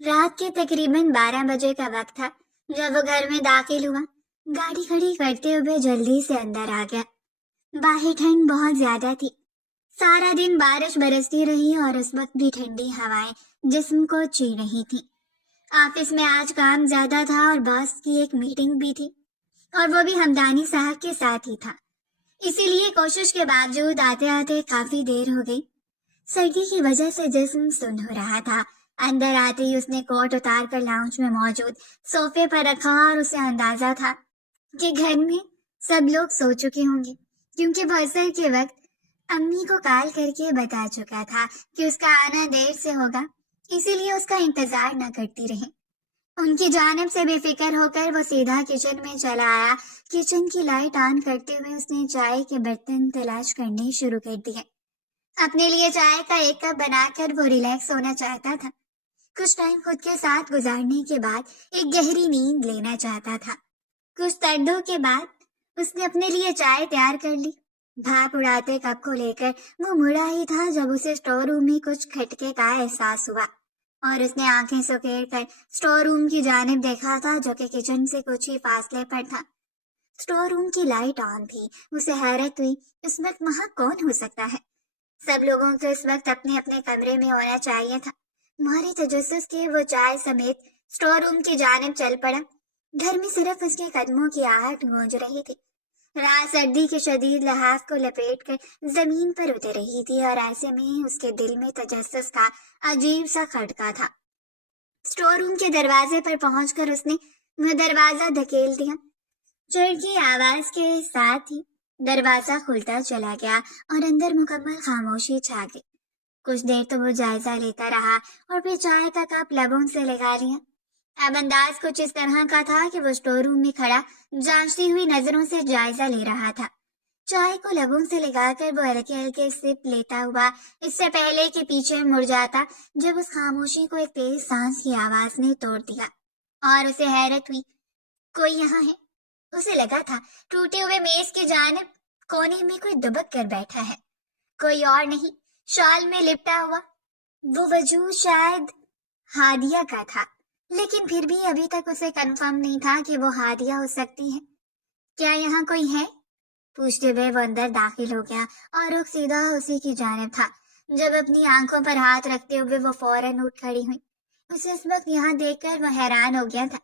رات کے تقریباً 12 بجے کا وقت تھا جب وہ گھر میں داخل ہوا۔ گاڑی کھڑی کرتے ہوئے جلدی سے اندر آ گیا۔ باہر ٹھنڈ بہت زیادہ تھی۔ سارا دن بارش برستی رہی اور اس وقت بھی ٹھنڈی ہوائیں جسم کو چی رہی تھی۔ آفس میں آج کام زیادہ تھا اور باس کی ایک میٹنگ بھی تھی، اور وہ بھی ہمدانی صاحب کے ساتھ ہی تھا۔ اسی لیے کوشش کے باوجود آتے آتے کافی دیر ہو گئی۔ سردی کی وجہ سے جسم سن ہو رہا تھا۔ اندر آتے ہی اس نے کوٹ اتار کر لاؤنج میں موجود صوفے پر رکھا اور اسے اندازہ تھا کہ گھر میں سب لوگ سو چکے ہوں گے، کیونکہ وہ عصر کے وقت امی کو کال کر کے بتا چکا تھا کہ اس کا آنا دیر سے ہوگا، اسی لیے اس کا انتظار نہ کرتی رہے۔ ان کی جانب سے بے فکر ہو کر وہ سیدھا کچن میں چلا آیا۔ کچن کی لائٹ آن کرتے ہوئے اس نے چائے کے برتن تلاش کرنے شروع کر دیے۔ اپنے لیے چائے کا ایک کپ بنا کر وہ ریلیکس ہونا چاہتا تھا۔ کچھ ٹائم خود کے ساتھ گزارنے کے بعد ایک گہری نیند لینا چاہتا تھا۔ کچھ تردوں کے بعد اس نے اپنے لیے چائے تیار کر لی۔ بھاپ اڑاتے کپ کو لے کر وہ مڑا ہی تھا جب اسے اسٹور روم میں کچھ کھٹکے کا احساس ہوا، اور اس نے آنکھیں سکیڑ کر اسٹور روم کی جانب دیکھا تھا جو کہ کچن سے کچھ ہی فاصلے پر تھا۔ اسٹور روم کی لائٹ آن تھی۔ اسے حیرت ہوئی، اس وقت وہاں کون ہو سکتا ہے؟ سب لوگوں کو اس وقت اپنے اپنے کمرے میں ہونا چاہیے تھا۔ ماری تجسس کے وہ چائے سمیت اسٹور روم کی جانب چل پڑا۔ گھر میں صرف اس کے قدموں کی آہٹ گونج رہی تھی۔ رات سردی کے شدید لحاف کو لپیٹ کر زمین پر اتر رہی تھی، اور ایسے میں اس کے دل میں تجسس کا عجیب سا کھٹکا تھا۔ اسٹور روم کے دروازے پر پہنچ کر اس نے وہ دروازہ دھکیل دیا۔ چڑ کی آواز کے ساتھ ہی دروازہ کھلتا چلا گیا اور اندر مکمل خاموشی چھا گئی۔ کچھ دیر تو وہ جائزہ لیتا رہا اور پھر چائے کا کپ لبوں سے لگا لیا۔ اب انداز کچھ اس طرح کا تھا کہ وہ اسٹور روم میں کھڑا جانچتی ہوئی نظروں سے جائزہ لے رہا تھا۔ چائے کو لبوں سے لگا کر وہ ہلکے ہلکے سپ لیتا ہوا اس سے پہلے کہ پیچھے مڑ جاتا جب اس خاموشی کو ایک تیز سانس کی آواز نے توڑ دیا، اور اسے حیرت ہوئی، کوئی یہاں ہے۔ اسے لگا تھا ٹوٹے ہوئے میز کی جانب کونے میں کوئی دبک کر بیٹھا ہے، کوئی اور نہیں، شال میں لپٹا ہوا۔ وہ وجود شاید ہادیہ کا تھا، لیکن پھر بھی ابھی تک اسے کنفرم نہیں تھا کہ وہ ہادیہ ہو سکتی ہے۔ کیا یہاں کوئی ہے؟ پوچھتے ہوئے وہ اندر داخل ہو گیا اور رخ سیدھا اسی کی جانب تھا۔ جب اپنی آنکھوں پر ہاتھ رکھتے ہوئے وہ فوراً اٹھ کھڑی ہوئی۔ اسے اس وقت یہاں دیکھ کر وہ حیران ہو گیا تھا۔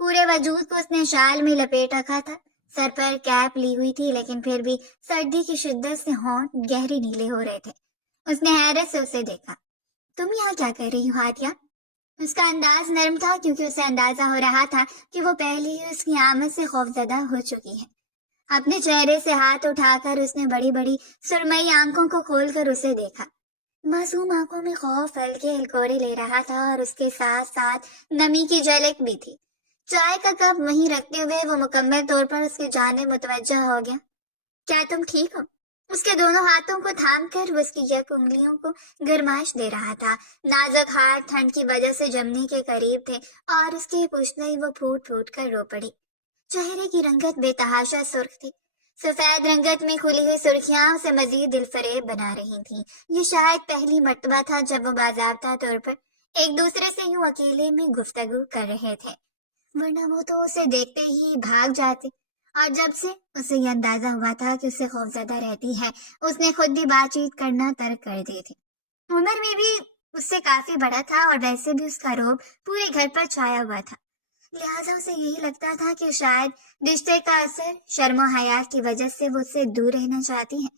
پورے وجود کو اس نے شال میں لپیٹ رکھا تھا، سر پر کیپ لی ہوئی تھی، لیکن پھر بھی سردی کی شدت سے ہونٹ گہرے نیلے ہو رہے تھے۔ اس نے حیرت سے اسے دیکھا۔ تم یہاں کیا کر رہی ہو ہادیہ؟ اس کا انداز نرم تھا کیونکہ اسے اندازہ ہو رہا تھا کہ وہ پہلے ہی اس کی آمد سے خوفزدہ ہو چکی ہے۔ اپنے چہرے سے ہاتھ اٹھا کر اس نے بڑی بڑی سرمئی آنکھوں کو کھول کر اسے دیکھا۔ معصوم آنکھوں میں خوف ہلکے ہلکورے لے رہا تھا اور اس کے ساتھ ساتھ نمی کی جھلک بھی تھی۔ چائے کا کپ وہیں رکھتے ہوئے وہ مکمل طور پر اس کی جانب متوجہ ہو گیا۔ کیا تم ٹھیک ہو؟ اس کے دونوں ہاتھوں کو تھام کر وہ اس کی یک انگلیوں کو گرمائش دے رہا تھا۔ نازک ہاتھ ٹھنڈ کی وجہ سے جمنے کے قریب تھے اور اس کے پوچھتے ہی وہ پھوٹ پھوٹ کر رو پڑی۔ چہرے کی رنگت بے تحاشا سرخ تھی۔ سفید رنگت میں کھلی ہوئی سرخیاں اسے مزید دل فریب بنا رہی تھیں۔ یہ شاید پہلی مرتبہ تھا جب وہ باضابطہ طور پر ایک دوسرے سے یوں اکیلے میں گفتگو کر رہے تھے، ورنہ وہ تو اسے دیکھتے ہی بھاگ جاتے۔ اور جب سے اسے یہ اندازہ ہوا تھا کہ اسے خوفزدہ رہتی ہے، اس نے خود بھی بات چیت کرنا ترک کر دی تھی۔ عمر میں بھی اس سے کافی بڑا تھا اور ویسے بھی اس کا رعب پورے گھر پر چھایا ہوا تھا، لہٰذا اسے یہی لگتا تھا کہ شاید رشتے کا اثر شرم و حیا کی وجہ سے وہ اس سے دور رہنا چاہتی ہے،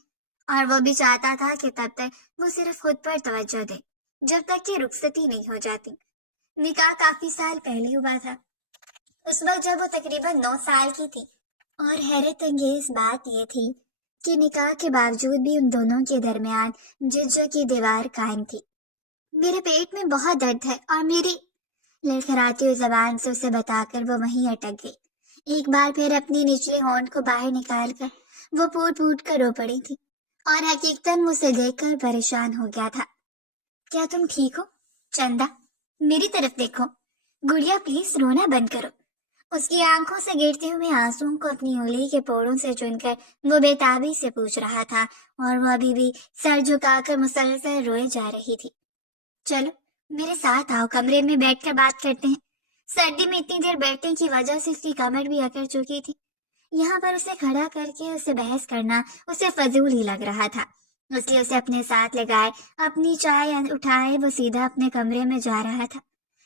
اور وہ بھی چاہتا تھا کہ تب تک وہ صرف خود پر توجہ دے جب تک کہ رخصتی نہیں ہو جاتی۔ نکاح کافی سال پہلے ہوا تھا، اس وقت جب وہ تقریباً 9 سال کی تھی، اور حیرت انگیز بات یہ تھی کہ نکاح کے باوجود بھی ان دونوں کے درمیان جھجھک کی دیوار قائم تھی۔ میرے پیٹ میں بہت درد ہے اور میری، لڑکھڑاتی ہوئی زبان سے اسے بتا کر وہ وہیں اٹک گئی۔ ایک بار پھر اپنی نچلی ہونٹ کو باہر نکال کر وہ پھوٹ پھوٹ کر رو پڑی تھی، اور حقیقتاً اسے دیکھ کر پریشان ہو گیا تھا۔ کیا تم ٹھیک ہو؟ چندا، میری طرف دیکھو۔ گڑیا پلیز رونا بند کرو۔ اس کی آنکھوں سے گرتے ہوئے آنسوؤں کو اپنی انگلی کے پوڑوں سے چن کر وہ بے تابی سے پوچھ رہا تھا، اور وہ ابھی بھی سر جھکا کر مسلسل روئے جا رہی تھی۔ چلو میرے ساتھ آؤ، کمرے میں بیٹھ کر بات کرتے ہیں۔ سردی میں اتنی دیر بیٹھنے کی وجہ سے اس کی کمر بھی اکڑ چکی تھی۔ یہاں پر اسے کھڑا کر کے اسے بحث کرنا اسے فضول ہی لگ رہا تھا، اس لیے اسے اپنے ساتھ لگائے اپنی چائے اٹھائے وہ سیدھا اپنے کمرے میں جا رہا تھا۔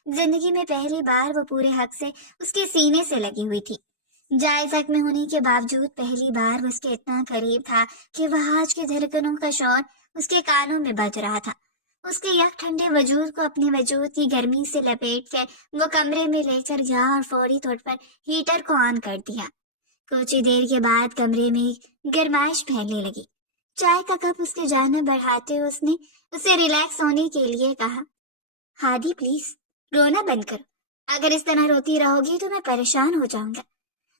زندگی میں پہلی بار وہ پورے حق سے اس کے سینے سے لگی ہوئی تھی۔ جائے زخم ہونے کے باوجود پہلی بار وہ اس کے اتنا قریب تھا کہ وہ آج کے دھڑکنوں کا شور اس کے کانوں میں بج رہا تھا۔ اس کے یک ٹھنڈے وجود کو اپنے وجود کی گرمی سے لپیٹ کے وہ کمرے میں لے کر گیا اور فوری طور پر ہیٹر کو آن کر دیا۔ کچھ ہی دیر کے بعد کمرے میں گرمائش پھیلنے لگی۔ چائے کا کپ اس کے جانب بڑھاتے اس نے اسے ریلیکس ہونے کے لیے کہا، ہادی پلیز رونا بند کرو، اگر اس طرح روتی رہو گی تو میں پریشان ہو جاؤں گا۔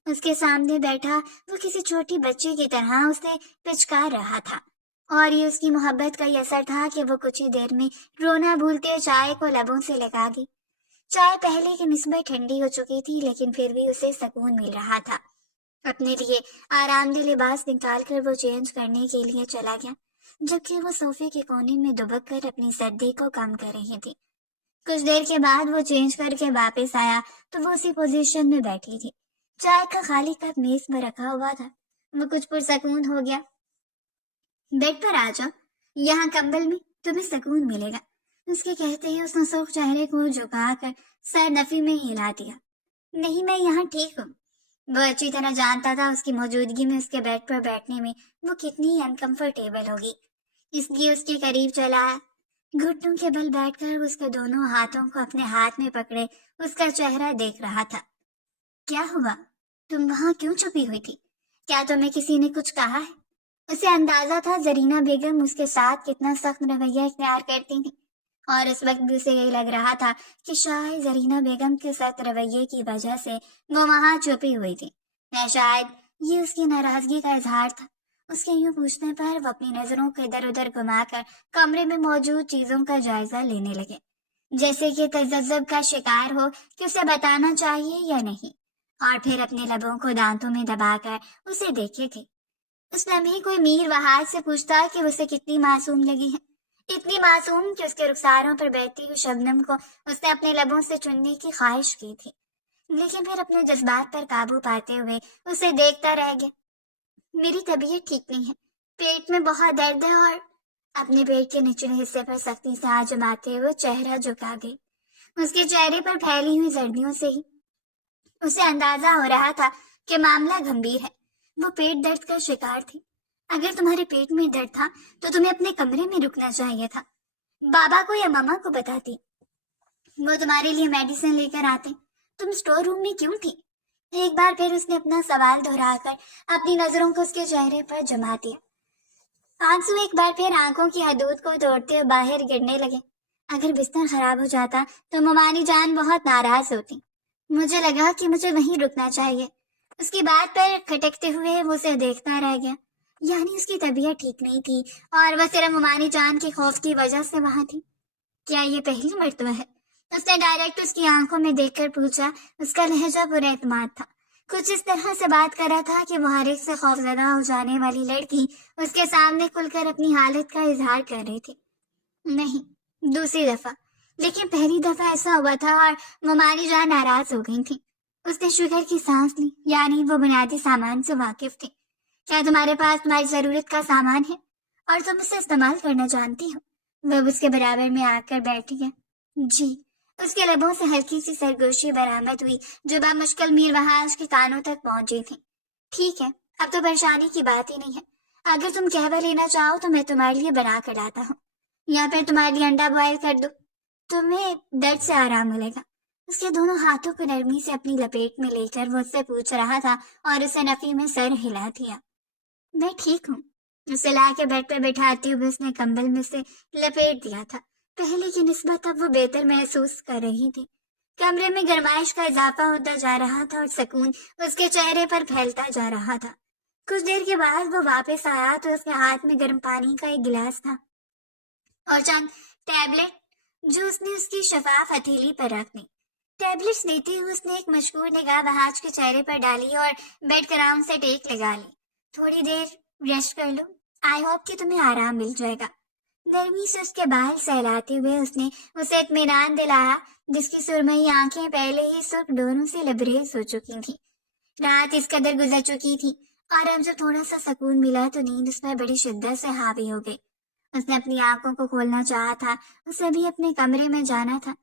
اس کے سامنے بیٹھا وہ کسی چھوٹی بچی کی طرح اسے پچکار رہا تھا، اور یہ اس کی محبت کا ہی اثر تھا کہ وہ کچھ ہی دیر میں رونا بھولتے چائے کو لبوں سے لگا گئی۔ چائے پہلے کی نسبت ٹھنڈی ہو چکی تھی، لیکن پھر بھی اسے سکون مل رہا تھا۔ اپنے لیے آرام دہ لباس نکال کر وہ چینج کرنے کے لیے چلا گیا، جبکہ وہ صوفے کے کونے میں دبک کر اپنی سردی کو کم کر رہی تھی۔ کچھ دیر کے بعد وہ چینج کر کے واپس آیا تو وہ اسی پوزیشن میں بیٹھی تھی۔ چائے کا خالی کپ میز پر رکھا ہوا تھا۔ وہ کچھ پرسکون ہو گیا۔ بیڈ پر آ جاؤ، یہاں کمبل میں تمہیں سکون ملے گا، اس کے کہتے ہی اس نے سرخ چہرے کو جھکا کر سر نفی میں ہلا دیا۔ نہیں، میں یہاں ٹھیک ہوں۔ وہ اچھی طرح جانتا تھا اس کی موجودگی میں اس کے بیڈ پر بیٹھنے میں وہ کتنی انکمفرٹیبل ہوگی، اس لیے اس کے قریب چلا آیا۔ گھٹنوں کے بل بیٹھ کر اس کے دونوں ہاتھوں کو اپنے ہاتھ میں پکڑے اس کا چہرہ دیکھ رہا تھا۔ کیا ہوا؟ تم وہاں کیوں چھپی ہوئی تھی؟ کیا تمہیں کسی نے کچھ کہا ہے؟ اسے اندازہ تھا زرینہ بیگم اس کے ساتھ کتنا سخت رویہ اختیار کرتی تھی، اور اس وقت بھی اسے یہی لگ رہا تھا کہ شاید زرینہ بیگم کے سخت رویے کی وجہ سے وہ وہاں چھپی ہوئی تھی، یا شاید یہ اس کی ناراضگی کا اظہار تھا۔ اس کے یوں پوچھنے پر وہ اپنی نظروں کو ادھر ادھر گھما کر کمرے میں موجود چیزوں کا جائزہ لینے لگے، جیسے کہ تذبذب کا شکار ہو کہ اسے بتانا چاہیے یا نہیں، اور پھر اپنے لبوں کو دانتوں میں دبا کر اسے دیکھے تھے۔ اس لمحے کوئی میر وحاج سے پوچھتا کہ اسے کتنی معصوم لگی ہے، اتنی معصوم کہ اس کے رخساروں پر بہتی ہوئی شبنم کو اس نے اپنے لبوں سے چننے کی خواہش کی تھی، لیکن پھر اپنے جذبات پر قابو پاتے ہوئے اسے دیکھتا رہ گیا۔ میری طبیعت ٹھیک نہیں ہے، پیٹ میں بہت درد ہے، اور اپنے پیٹ کے نچلے حصے پر سختی سے ہاتھ جماتے ہوئے چہرہ جھکا گئی۔ اس کے چہرے پر پھیلی ہوئی زردیوں سے ہی اسے اندازہ ہو رہا تھا کہ معاملہ گمبھیر ہے۔ وہ پیٹ درد کا شکار تھی۔ اگر تمہارے پیٹ میں درد تھا تو تمہیں اپنے کمرے میں رکنا چاہیے تھا، بابا کو یا ماما کو بتاتی، وہ تمہارے لیے میڈیسن لے کر آتے۔ تم اسٹور روم میں کیوں تھی؟ ایک بار پھر اس نے اپنا سوال دہرا کر اپنی نظروں کو اس کے چہرے پر جما دیا۔ آنسو ایک بار پھر آنکھوں کی حدود کو توڑتے ہوئے باہر گرنے لگے۔ اگر بستر خراب ہو جاتا تو ممانی جان بہت ناراض ہوتی۔ مجھے لگا کہ مجھے وہیں رکنا چاہیے۔ اس کی بات پر کھٹکتے ہوئے وہ اسے دیکھتا رہ گیا۔ یعنی اس کی طبیعت ٹھیک نہیں تھی اور وہ صرف ممانی جان کے خوف کی وجہ سے وہاں تھی۔ کیا یہ پہلی مرتبہ ہے؟ اس نے ڈائریکٹ اس کی آنکھوں میں دیکھ کر پوچھا۔ اس کا لہجہ پر اعتماد تھا، کچھ اس طرح سے بات کر رہا تھا کہ وہ ہر ایک سے خوفزدہ ہو جانے والی لڑکی اس کے سامنے کھل کر اپنی حالت کا اظہار کر رہی تھی۔ نہیں، دوسری دفعہ، لیکن پہلی دفعہ ایسا ہوا تھا اور ممانی جان ناراض ہو گئی تھی۔ اس نے شکر کی سانس لی، یعنی وہ بنیادی سامان سے واقف تھی۔ کیا تمہارے پاس تمہاری ضرورت کا سامان ہے اور تم اسے استعمال کرنا جانتی ہو؟ وہ اس کے برابر میں آ کر بیٹھ گیا۔ جی۔ اس کے لبوں سے ہلکی سی سرگوشی برآمد ہوئی جو بامشکل میر وحاج کے کانوں تک پہنچی تھی۔ ٹھیک ہے، اب تو پریشانی کی بات ہی نہیں ہے۔ اگر تم قہوہ لینا چاہو تو میں تمہارے لیے بنا کر لاتا ہوں، یا پھر تمہارے لیے انڈا بوائل کر دو، تمہیں درد سے آرام ملے گا۔ اس کے دونوں ہاتھوں کو نرمی سے اپنی لپیٹ میں لے کر وہ اس سے پوچھ رہا تھا اور اسے نفی میں سر ہلا دیا۔ میں ٹھیک ہوں۔ اسے لا کے بیڈ پہ بٹھاتے ہوئے اس نے کمبل میں سے لپیٹ دیا تھا۔ پہلے کی نسبت اب وہ بہتر محسوس کر رہی تھی۔ کمرے میں گرمائش کا اضافہ ہوتا جا رہا تھا اور سکون اس کے چہرے پر پھیلتا جا رہا تھا۔ کچھ دیر کے بعد وہ واپس آیا تو اس کے ہاتھ میں گرم پانی کا ایک گلاس تھا اور چند ٹیبلٹ جو اس نے اس کی شفاف ہتھیلی پر رکھ دی۔ ٹیبلٹس لیتے ہوئے اس نے ایک مشکور نگاہ وحاج کے چہرے پر ڈالی اور بیڈ کراؤن سے ٹیک لگا لی۔ تھوڑی دیر ریسٹ کر لو، آئی ہوپ کہ تمہیں آرام مل جائے گا۔ نرمی سے اس کے بال سہلاتے ہوئے اس نے اسے اطمینان دلایا، جس کی سرمئی آنکھیں پہلے ہی سرخ ڈوروں سے لبریز ہو چکی تھیں۔ رات اس قدر گزر چکی تھی اور اب جب تھوڑا سا سکون ملا تو نیند اس پر بڑی شدت سے حاوی ہو گئی۔ اس نے اپنی آنکھوں کو کھولنا چاہا تھا، اسے بھی اپنے کمرے میں جانا تھا،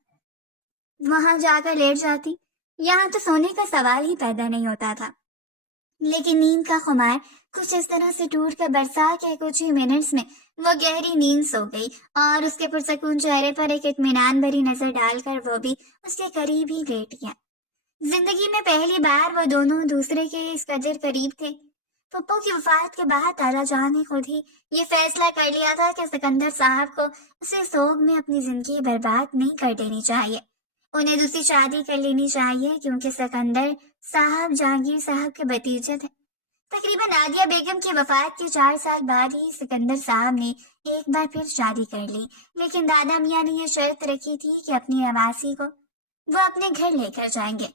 وہاں جا کر لیٹ جاتی، یہاں تو سونے کا سوال ہی پیدا نہیں ہوتا تھا۔ لیکن نیند کا خمار کچھ اس طرح سے ٹوٹ کر برسا کے کچھ ہی منٹس میں وہ گہری نیند سو گئی، اور اس کے پرسکون چہرے پر ایک اطمینان بھری نظر ڈال کر وہ بھی اس کے قریب ہی لیٹ گیا۔ زندگی میں پہلی بار وہ دونوں دوسرے کے اس قدر قریب تھے۔ پپو کی وفات کے بعد تالا جان نے خود ہی یہ فیصلہ کر لیا تھا کہ سکندر صاحب کو اسے سوگ میں اپنی زندگی برباد نہیں کر دینی چاہیے، انہیں دوسری شادی کر لینی چاہیے، کیونکہ سکندر صاحب جہانگیر صاحب کے بھتیجے تھے۔ تقریباً نادیہ بیگم کی وفات کے 4 سال بعد ہی سکندر صاحب نے ایک بار پھر شادی کر لی، لیکن دادا میاں نے یہ شرط رکھی تھی کہ اپنی نواسی کو وہ اپنے گھر لے کر جائیں گے،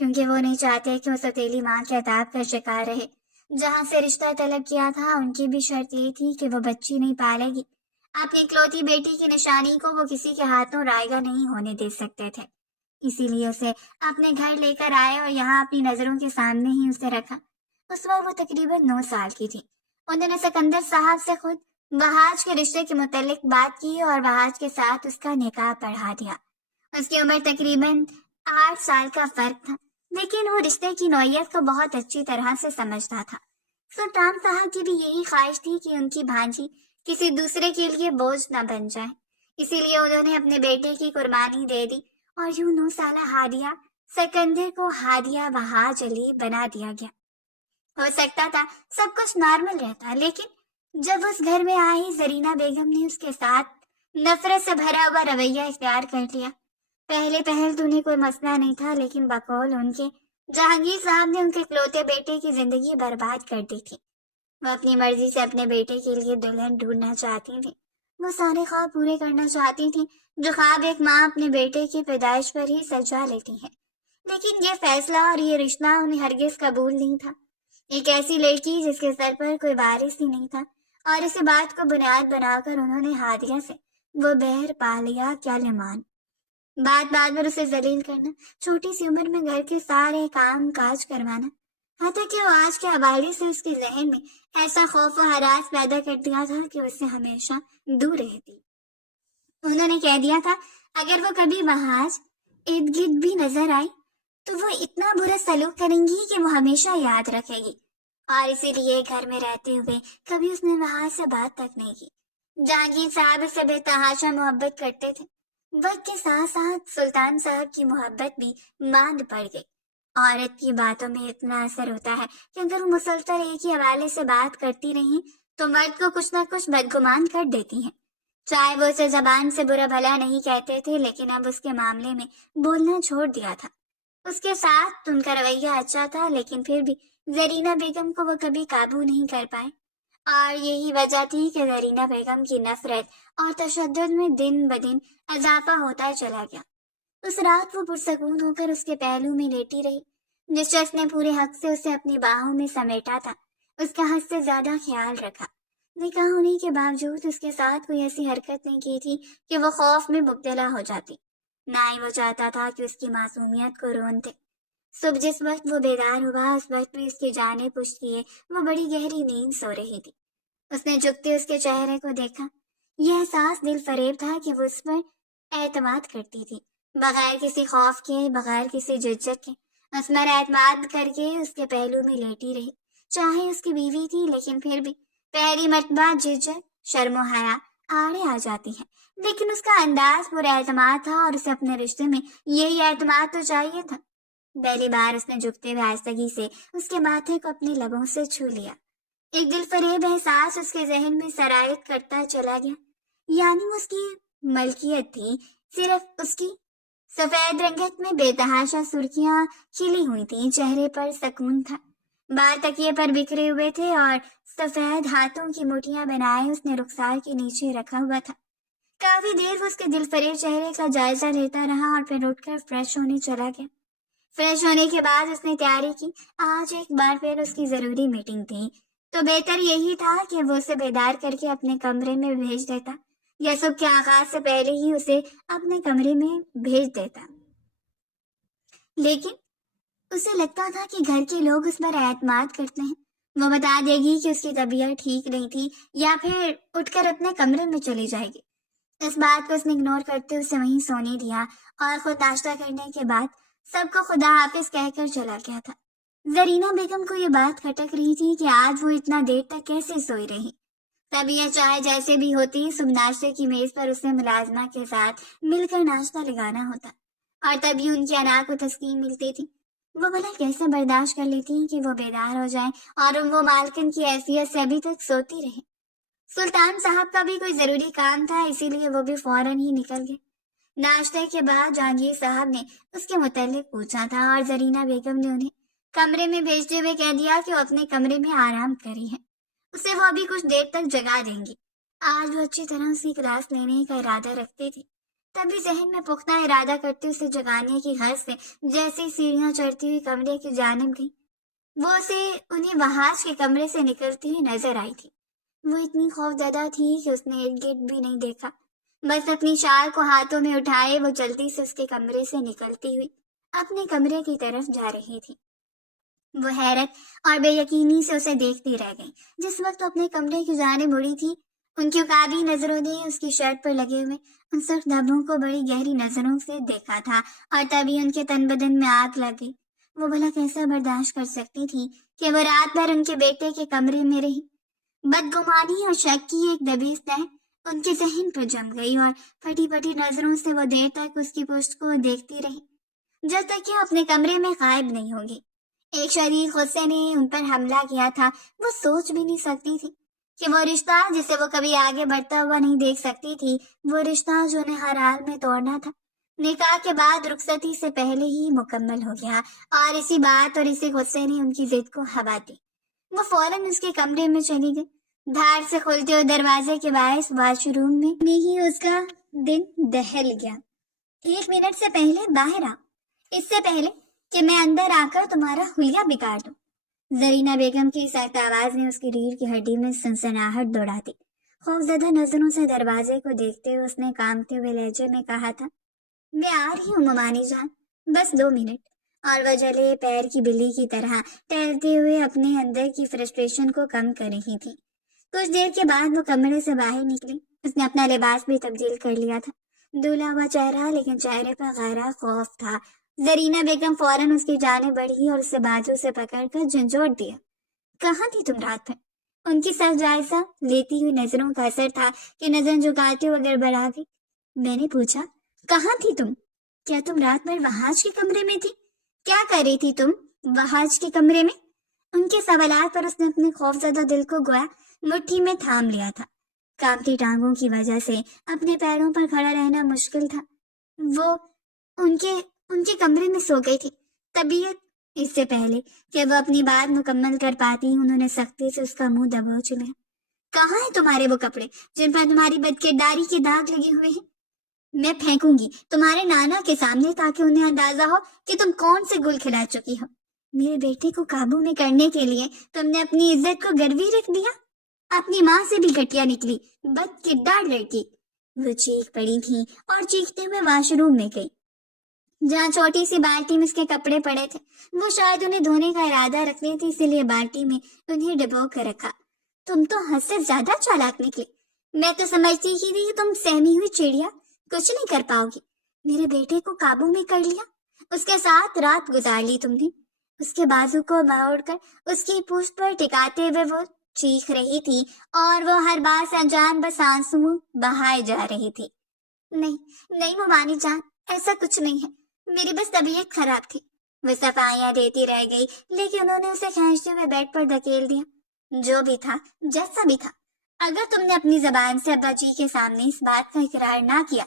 کیونکہ وہ نہیں چاہتے کہ وہ سوتیلی ماں کے عذاب کا شکار رہے۔ جہاں سے رشتہ طلب کیا تھا ان کی بھی شرط یہ تھی کہ وہ بچی نہیں پالے گی، اپنی اکلوتی بیٹی کی نشانی کو وہ کسی کے ہاتھوں رائیگاں نہیں ہونے دے سکتے تھے، اسی لیے اسے اپنے گھر لے کر آئے اور یہاں اپنی نظروں کے سامنے ہی اسے رکھا۔ اس وقت وہ تقریباً 9 سال کی تھی۔ انہوں نے سکندر صاحب سے خود بہاج کے رشتے کے متعلق بات کی اور بہاج کے ساتھ اس کا نکاح پڑھا دیا۔ اس کی عمر تقریباً 8 سال کا فرق تھا، لیکن وہ رشتے کی نوعیت کو بہت اچھی طرح سے سمجھتا تھا۔ سلطان صاحب کی بھی یہی خواہش تھی کہ ان کی بھانجی کسی دوسرے کے لیے بوجھ نہ بن جائے، اسی لیے انہوں نے اپنے بیٹے کی قربانی دے دی، اور یوں 9 سالہ ہادیہ سکندر کو ہادیہ بہاج علی بنا دیا گیا۔ ہو سکتا تھا سب کچھ نارمل رہتا، لیکن جب اس گھر میں آئی زرینہ بیگم نے اس کے ساتھ نفرت سے بھرا ہوا رویہ اختیار کر لیا۔ پہلے پہل تو انہیں کوئی مسئلہ نہیں تھا، لیکن بقول ان کے جہانگیر صاحب نے ان کے اکلوتے بیٹے کی زندگی برباد کر دی تھی۔ وہ اپنی مرضی سے اپنے بیٹے کے لیے دلہن ڈھونڈنا چاہتی تھیں، وہ سارے خواب پورے کرنا چاہتی تھیں جو خواب ایک ماں اپنے بیٹے کی پیدائش پر ہی سجا لیتی ہے، لیکن یہ فیصلہ اور یہ رشتہ انہیں ہرگز قبول نہیں تھا۔ ایک ایسی لڑکی جس کے سر پر کوئی وارث ہی نہیں تھا، اور اسی بات کو بنیاد بنا کر انہوں نے ہادیہ سے وہ بہر پا لیا کیا لمان، بات بات پر اسے ذلیل کرنا، چھوٹی سی عمر میں گھر کے سارے کام کاج کروانا، حتیٰ کہ وہ آج کے حوالے سے اس کے ذہن میں ایسا خوف و ہراس پیدا کر دیا تھا کہ اس سے ہمیشہ دور رہتی۔ انہوں نے کہہ دیا تھا اگر وہ کبھی بہاج ارد گرد بھی نظر آئی تو وہ اتنا برا سلوک کریں گی کہ وہ ہمیشہ یاد رکھے گی، اور اسی لیے گھر میں رہتے ہوئے کبھی اس نے وہاں سے بات تک نہیں کی۔ جہانگیر صاحب اس سے بے تحاشا محبت کرتے تھے۔ وقت کے ساتھ ساتھ سلطان صاحب کی محبت بھی ماند پڑ گئی۔ عورت کی باتوں میں اتنا اثر ہوتا ہے کہ اگر وہ مسلسل ایک ہی حوالے سے بات کرتی رہیں تو مرد کو کچھ نہ کچھ بدگمان کر دیتی ہیں، چاہے وہ اسے زبان سے برا بھلا نہیں کہتے تھے، لیکن اب اس کے معاملے میں بولنا چھوڑ دیا تھا۔ اس کے ساتھ ان کا رویہ اچھا تھا، لیکن پھر بھی زرینہ بیگم کو وہ کبھی قابو نہیں کر پائے، اور یہی وجہ تھی کہ زرینہ بیگم کی نفرت اور تشدد میں دن بدن اضافہ ہوتا چلا گیا۔ اس رات وہ پرسکون ہو کر اس کے پہلو میں لیٹی رہی، جس شخص نے پورے حق سے اسے اپنی باہوں میں سمیٹا تھا، اس کا حد سے زیادہ خیال رکھا۔ نکاح ہونے کے باوجود اس کے ساتھ کوئی ایسی حرکت نہیں کی تھی کہ وہ خوف میں مبتلا ہو جاتی، نہ ہی وہ چاہتا تھا کہ اس کی معصومیت کو رون دے۔ صبح جس وقت وہ بیدار ہوا اس وقت بھی اس کی جانب پشت کیے وہ بڑی گہری نیند سو رہی تھی۔ اس نے جھکتے اس کے چہرے کو دیکھا، یہ احساس دل فریب تھا کہ وہ اس پر اعتماد کرتی تھی، بغیر کسی خوف کے، بغیر کسی جھجک کے، اس پر اعتماد کر کے اس کے پہلو میں لیٹی رہی۔ چاہے اس کی بیوی تھی، لیکن پھر بھی پہلی مرتبہ جھجک، شرم و حیا آڑے آ جاتی ہے، لیکن اس کا انداز پر اعتماد تھا، اور اسے اپنے رشتے میں یہی اعتماد تو چاہیے تھا۔ پہلی بار اس نے جھکتے ہوئے آہستگی سے اس کے ماتھے کو اپنے لبوں سے چھو لیا۔ ایک دل فریب احساس اس کے ذہن میں سرایت کرتا چلا گیا، یعنی وہ اس کی ملکیت تھی، صرف اس کی سفید رنگت میں بے تحاشا سرخیاں کھلی ہوئی تھیں، چہرے پر سکون تھا، بال تکیے پر بکھرے ہوئے تھے، اور سفید ہاتھوں کی مٹھیاں بنائے اس نے رخسار کے نیچے رکھا ہوا تھا۔ کافی دیر وہ اس کے دل فریب چہرے کا جائزہ لیتا رہا، اور پھر اٹھ کر فریش ہونے چلا گیا۔ فریش ہونے کے بعد اس نے تیاری کی، آج ایک بار پھر اس کی ضروری میٹنگ تھی، تو بہتر یہی تھا کہ وہ اسے بیدار کر کے اپنے کمرے میں بھیج دیتا، یا صبح کے آغاز سے پہلے ہی اسے اپنے کمرے میں بھیج دیتا، لیکن اسے لگتا تھا کہ گھر کے لوگ اس پر اعتماد کرتے ہیں، وہ بتا دے گی کہ اس کی طبیعت ٹھیک نہیں تھی یا پھر اٹھ کر اپنے کمرے میں چلی جائے گی۔ اس بات کو اس نے اگنور کرتے اسے وہیں سونے دیا اور خود ناشتہ کرنے کے بعد سب کو خدا حافظ کہہ کر چلا گیا تھا۔ زرینہ بیگم کو یہ بات کھٹک رہی تھی کہ آج وہ اتنا دیر تک کیسے سوئی رہی۔ طبیعت چاہے جیسے بھی ہوتی، صبح ناشتے کی میز پر اسے ملازمہ کے ساتھ مل کر ناشتہ لگانا ہوتا اور تبھی ان کی انا کو تسکین ملتی تھی۔ وہ بھلا کیسے برداشت کر لیتی ہیں کہ وہ بیدار ہو جائیں اور وہ مالکن کی حیثیت سے ابھی تک سوتی رہے۔ سلطان صاحب کا بھی کوئی ضروری کام تھا، اسی لیے وہ بھی فوراً ہی نکل گئے۔ ناشتے کے بعد جہانگیر صاحب نے اس کے متعلق پوچھا تھا اور زرینہ بیگم نے انہیں کمرے میں بھیجتے ہوئے کہہ دیا کہ وہ اپنے کمرے میں آرام کری ہے، اسے وہ ابھی کچھ دیر تک جگا دیں گی۔ آج وہ اچھی طرح اس کی کلاس لینے کا ارادہ رکھتے تھے، تبھی ذہن میں پختہ ارادہ کرتے اسے جگانے کی غرض سے جیسے سیڑھیاں چڑھتی ہوئی کمرے کی جانب گئی، وہ اسے انہیں وحاش کے کمرے سے نکلتی ہوئی نظر آئی تھی۔ وہ اتنی خوف زدہ تھی کہ اس نے ارد گرد بھی نہیں دیکھا، بس اپنی شال کو ہاتھوں میں اٹھائے وہ جلدی سے اس کے کمرے سے نکلتی ہوئی اپنے کمرے کی طرف جا رہی تھی۔ وہ حیرت اور بے یقینی سے اسے دیکھتی رہ گئی۔ جس وقت وہ اپنے کمرے کی جانب مڑی تھی، ان کی عقابی نظروں نے اس کی شرٹ پر لگے ہوئے ان سرخ دھبوں کو بڑی گہری نظروں سے دیکھا تھا اور تبھی ان کے تن بدن میں آگ لگ گئی۔ وہ بھلا کیسا برداشت کر سکتی تھی کہ وہ رات بھر ان کے بیٹے کے کمرے میں رہی۔ بدگمانی اور شک کی ایک دبیز تہ ان کے ذہن پر جم گئی اور پھٹی پھٹی نظروں سے وہ دیر تک اس کی پشت کو دیکھتی رہی، جب تک کہ وہ اپنے کمرے میں غائب نہیں ہوگی۔ ایک شدید غصے نے ان پر حملہ کیا تھا، وہ سوچ بھی نہیں سکتی تھی کہ وہ رشتہ جسے وہ کبھی آگے بڑھتا ہوا نہیں دیکھ سکتی تھی، وہ رشتہ جو انہیں ہر حال میں توڑنا تھا، نکاح کے بعد رخصتی سے پہلے ہی مکمل ہو گیا۔ اور اسی بات اور اسی غصے نے ان کی ضد کو ہوا دی۔ وہ فوراً اس کے کمرے میں چلی گئی۔ دھاڑ سے کھلتے ہوئے دروازے کے باعث واش روم میں ہی اس کا دن دہل گیا۔ 1 منٹ سے پہلے باہر آ، اس سے پہلے کہ میں اندر آ کر تمہارا حلیہ بگاڑ دوں۔ زرینہ بیگم کی سخت آواز نے اس کی ریڑھ کی ہڈی میں سنسناہٹ دوڑا دی۔ خوفزدہ نظروں سے دروازے کو دیکھتے ہوئے اس نے کانپتے ہوئے لہجے میں کہا تھا، میں آ رہی ہوں ممانی جان، بس 2 منٹ۔ اور وہ جلے پیر کی بلی کی طرح ٹہلتے ہوئے اپنے اندر کی فرسٹریشن کو کم کر رہی تھی۔ کچھ دیر کے بعد وہ کمرے سے باہر نکلی۔ اس نے اپنا لباس بھی تبدیل کر لیا تھا، دھلا ہوا چہرہ، لیکن چہرے پر گہرا خوف تھا۔ زرینہ بیگم فوراً اس کی جانب بڑھی اور اسے بازو سے پکڑ کر جھنجھوڑ دیا۔ کہاں تھی تم رات بھر؟ ان کی سخت جائزہ لیتی ہوئی نظروں کا اثر تھا کہ نظر جھکاتے ہوئے گڑبڑا گئی۔ میں نے پوچھا، کہاں تھی تم؟ کیا تم رات بھر وحاش کے کمرے میں تھی؟ کیا کر رہی تھی تم وحاش کے کمرے میں؟ ان کے سوالات پر اس نے اپنے خوفزدہ دل کو گویا مٹھی میں تھام لیا تھا۔ کانپتی ٹانگوں کی وجہ سے اپنے پیروں پر کھڑا رہنا مشکل تھا۔ وہ ان کے کمرے میں سو گئی تھی۔ طبیعت اس سے پہلے کہ وہ اپنی بات مکمل کر پاتی، انہوں نے سختی سے اس کا منہ دبوچ لیا۔ کہاں ہیں تمہارے وہ کپڑے جن پر تمہاری بدکرداری کے داغ لگے ہوئے ہیں؟ میں پھینکوں گی تمہارے نانا کے سامنے تاکہ انہیں اندازہ ہو کہ تم کون سے گل کھلا چکی ہو۔ میرے بیٹے کو قابو میں کرنے کے لیے تم نے اپنی عزت کو گروی رکھ دیا، اپنی ماں سے بھی گھٹیا نکلی، بد کردار لڑکی۔ وہ چیخ پڑی تھی اور چیختے ہوئے واش روم میں گئی، جہاں چھوٹی سی بالٹی میں اس کے کپڑے پڑے تھے۔ وہ شاید انہیں دھونے کا ارادہ رکھتی تھی، اسی لیے بالٹی میں انہیں ڈبو کر رکھا۔ تم تو حد سے زیادہ چالاک نکلی، میں تو سمجھتی ہی تھی کہ تم سہمی ہوئی چڑیا کچھ نہیں کر پاؤ گی۔ میرے بیٹے کو قابو میں کر لیا، اس کے ساتھ رات گزار لی تم نے۔ اس کے بازو کو موڑ کر اس کی پشت پر ٹکاتے ہوئے وہ چیخ رہی تھی اور وہ ہر بار سے انجان بس آنسو بہائے جا رہی تھی۔ نہیں نہیں ممانی جان، ایسا کچھ نہیں ہے، میری بس طبیعت خراب تھی۔ وہ صفائیاں دیتی رہ گئی، لیکن انہوں نے اسے کھینچتے ہوئے بیڈ پر دھکیل دیا۔ جو بھی تھا، جیسا بھی تھا، اگر تم نے اپنی زبان سے ابا جی کے سامنے اس بات کا اقرار نہ کیا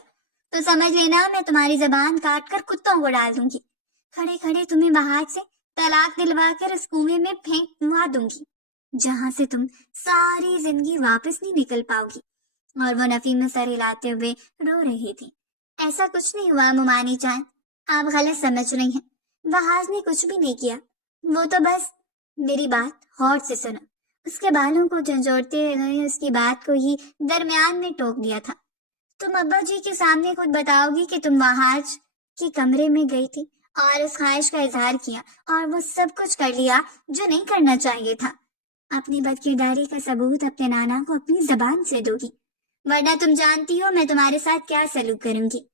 تو سمجھ لینا میں تمہاری زبان کاٹ کر کتوں کو ڈال دوں گی، کھڑے کھڑے تمہیں بہار سے طلاق دلوا کر اس کنویں میں پھینکوا دوں گی، جہاں سے تم ساری زندگی واپس نہیں نکل پاؤ گی۔ اور وہ نفی میں سر ہلاتے ہوئے رو رہی تھی۔ ایسا کچھ نہیں ہوا ممانی جان، آپ غلط سمجھ رہی ہیں، بہار نے کچھ بھی نہیں کیا، وہ تو بس میری بات غور سے سنا۔ اس کے بالوں کو جھنجھوڑتے ہوئے اس کی بات کو ہی درمیان میں ٹوک دیا تھا۔ تم ابا جی کے سامنے خود بتاؤ گی کہ تم وہاں کے کمرے میں گئی تھی اور اس خواہش کا اظہار کیا اور وہ سب کچھ کر لیا جو نہیں کرنا چاہیے تھا۔ اپنی بد کرداری کا ثبوت اپنے نانا کو اپنی زبان سے دو گی، ورنہ تم جانتی ہو میں تمہارے ساتھ کیا سلوک کروں گی۔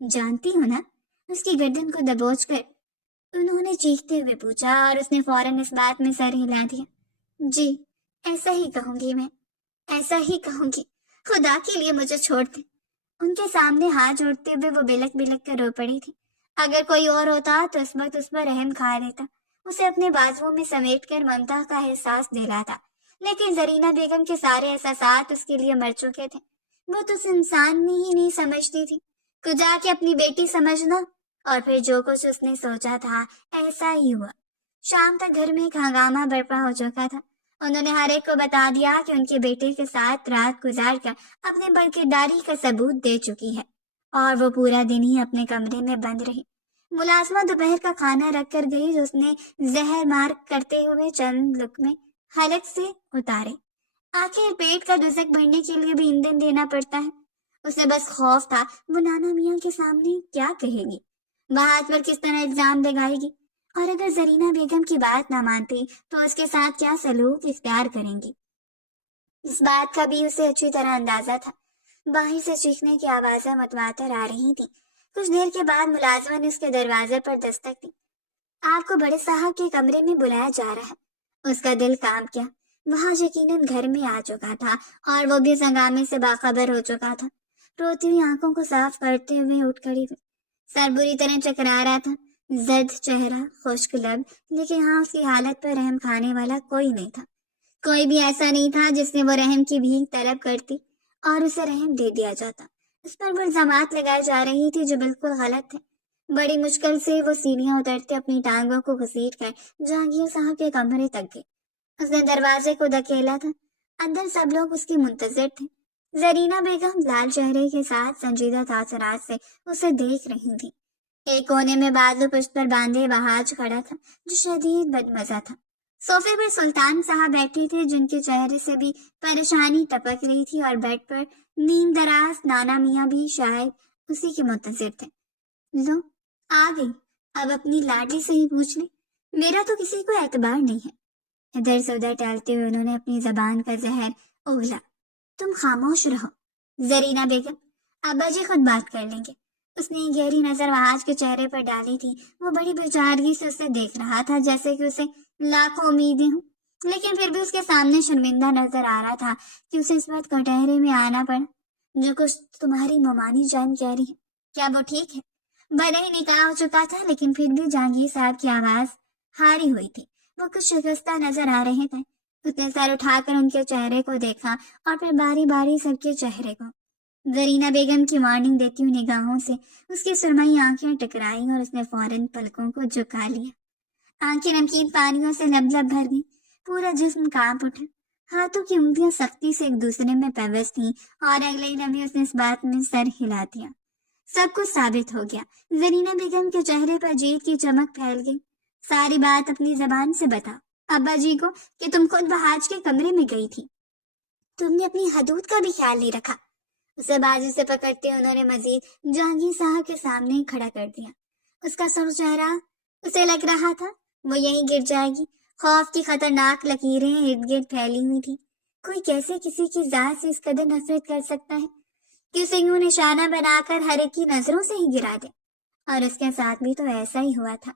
جانتی ہو نا؟ اس کی گردن کو دبوچ کر انہوں نے چیختے ہوئے پوچھا اور اس نے فوراً اس بات میں سر ہلا دیا۔ جی، ایسا ہی کہوں گی، میں ایسا ہی کہوں گی، خدا کے لیے مجھے چھوڑ دیں۔ ان کے سامنے ہاتھ جوڑتے ہوئے وہ بلک بلک کر رو پڑی تھی۔ اگر کوئی اور ہوتا تو اس وقت اس پر رحم کھا لیتا، اسے اپنے بازوؤں میں سمیٹ کر ممتا کا احساس دلاتا، لیکن زرینہ بیگم کے سارے احساسات اس کے لیے مر چکے تھے۔ وہ تو اس انسان میں ہی نہیں سمجھتی تھی، کجا کے اپنی بیٹی سمجھنا۔ اور پھر جو کچھ اس نے سوچا تھا ایسا ہی ہوا۔ شام تک گھر میں ایک ہنگامہ برپا ہو چکا تھا۔ انہوں نے ہر ایک کو بتا دیا کہ ان کے بیٹے کے ساتھ رات گزار کر اپنے بدکرداری کا ثبوت دے چکی ہے، اور وہ پورا دن ہی اپنے کمرے میں بند رہی۔ ملازمہ دوپہر کا کھانا رکھ کر گئی جو اس نے زہر مار کرتے ہوئے چند لقمے حلق سے اتارے۔ آخر پیٹ کا دزک بھرنے کے لیے بھی ایندھن دینا پڑتا ہے۔ اسے بس خوف تھا وہ نانا میاں کے سامنے کیا کہے گی، بات پر کس طرح الزام لگائے گی، اور اگر زرینہ بیگم کی بات نہ مانتی تو اس کے ساتھ کیا سلوک اختیار کریں گی۔ اس بات کا بھی اسے اچھی طرح اندازہ تھا۔ باہر سے چیخنے کی آوازیں متواتر آ رہی تھیں۔ کچھ دیر کے بعد ملازمہ نے اس کے دروازے پر دستک دی۔ آپ کو بڑے صاحب کے کمرے میں بلایا جا رہا ہے۔ اس کا دل کام کیا، وہاں یقیناً گھر میں آ چکا تھا اور وہ بھی اس ہنگامے سے باخبر ہو چکا تھا۔ روتی ہوئی آنکھوں کو صاف کرتے ہوئے اٹھ کھڑی ہوئی، سر بری طرح چکرا رہا تھا، زرد چہرہ، خشک لب، لیکن ہاں اس کی حالت پر رحم کھانے والا کوئی نہیں تھا۔ کوئی بھی ایسا نہیں تھا جس نے وہ رحم کی بھیک طلب کرتی اور اسے رحم دے دیا جاتا۔ اس پر وہ الزامات لگائی جا رہی تھی جو بالکل غلط تھے۔ بڑی مشکل سے وہ سیڑھیاں اترتے اپنی ٹانگوں کو گھسیٹ کر جہانگیر صاحب کے کمرے تک گئی۔ اس نے دروازے کو دھکیلا تھا۔ اندر سب لوگ اس کے منتظر تھے۔ زرینہ بیگم لال چہرے کے ساتھ سنجیدہ تاثرات سے اسے دیکھ رہی تھی۔ ایک کونے میں بازو پشت پر باندھے بہاج کھڑا تھا جو شدید بدمزہ تھا۔ صوفے پر سلطان صاحب بیٹھے تھے جن کے چہرے سے بھی پریشانی ٹپک رہی تھی، اور بیڈ پر نیم دراز نانا میاں بھی شاید اسی کے منتظر تھے۔ لو آ گئی، اب اپنی لاڈلی سے ہی پوچھ لیں، میرا تو کسی کو اعتبار نہیں ہے۔ ادھر سے ادھر ٹہلتے ہوئے انہوں نے اپنی زبان کا زہر اگلا۔ تم خاموش رہو زرینہ بیگم، ابا جی خود بات کر لیں گے۔ اس نے گہری نظر وہاج کے چہرے پر ڈالی تھی۔ وہ بڑی بیچارگی سے اسے دیکھ رہا تھا جیسے کہ اسے لاکھوں امیدیں ہوں، لیکن پھر بھی اس کے سامنے شرمندہ نظر آ رہا تھا کہ اسے اس وقت کٹہرے میں آنا پڑا۔ جو کچھ تمہاری ممانی جان کہہ رہی ہے کیا وہ ٹھیک ہے؟ بھلے ہی نکاح ہو چکا تھا لیکن پھر بھی جہانگیر صاحب کی آواز ہاری ہوئی تھی، وہ کچھ شکستہ نظر آ رہے تھے۔ اس نے سر اٹھا کر ان کے چہرے کو دیکھا اور پھر باری باری سب کے چہرے کو۔ زرینہ بیگم کی وارننگ دیتی ہوئی نگاہوں سے اس کی سرمئی آنکھیں ٹکرائیں اور اس نے فوراً پلکوں کو جھکا لیا۔ آنکھیں نمکین پانیوں سے لب لب بھر گئی، پورا جسم کانپ اٹھا، ہاتھوں کی انگلیاں سختی سے ایک دوسرے میں پیوست تھیں، اور اگلے ہی لمحے اس نے اس بات میں سر ہلا دیا۔ سب کچھ ثابت ہو گیا۔ زرینہ بیگم کے چہرے پر جیت کی چمک پھیل گئی۔ ساری بات اپنی زبان سے بتا ابا جی کو کہ تم خود بہاج کے کمرے میں گئی تھی۔ تم نے اپنی حدود کا بھی خیال نہیں رکھا۔ اسے بازو سے پکڑتے انہوں نے مزید جہانگیر صاحب کے سامنے کھڑا کر دیا۔ اس کا سر چہرہ، اسے لگ رہا تھا وہ یہیں گر جائے گی۔ خوف کی خطرناک لکیریں ارد گرد پھیلی ہوئی تھی۔ کوئی کیسے کسی کی ذات سے اس قدر نفرت کر سکتا ہے کہ اسے یوں نشانہ بنا کر ہر ایک کی نظروں سے ہی گرا دے؟ اور اس کے ساتھ بھی تو ایسا ہی ہوا تھا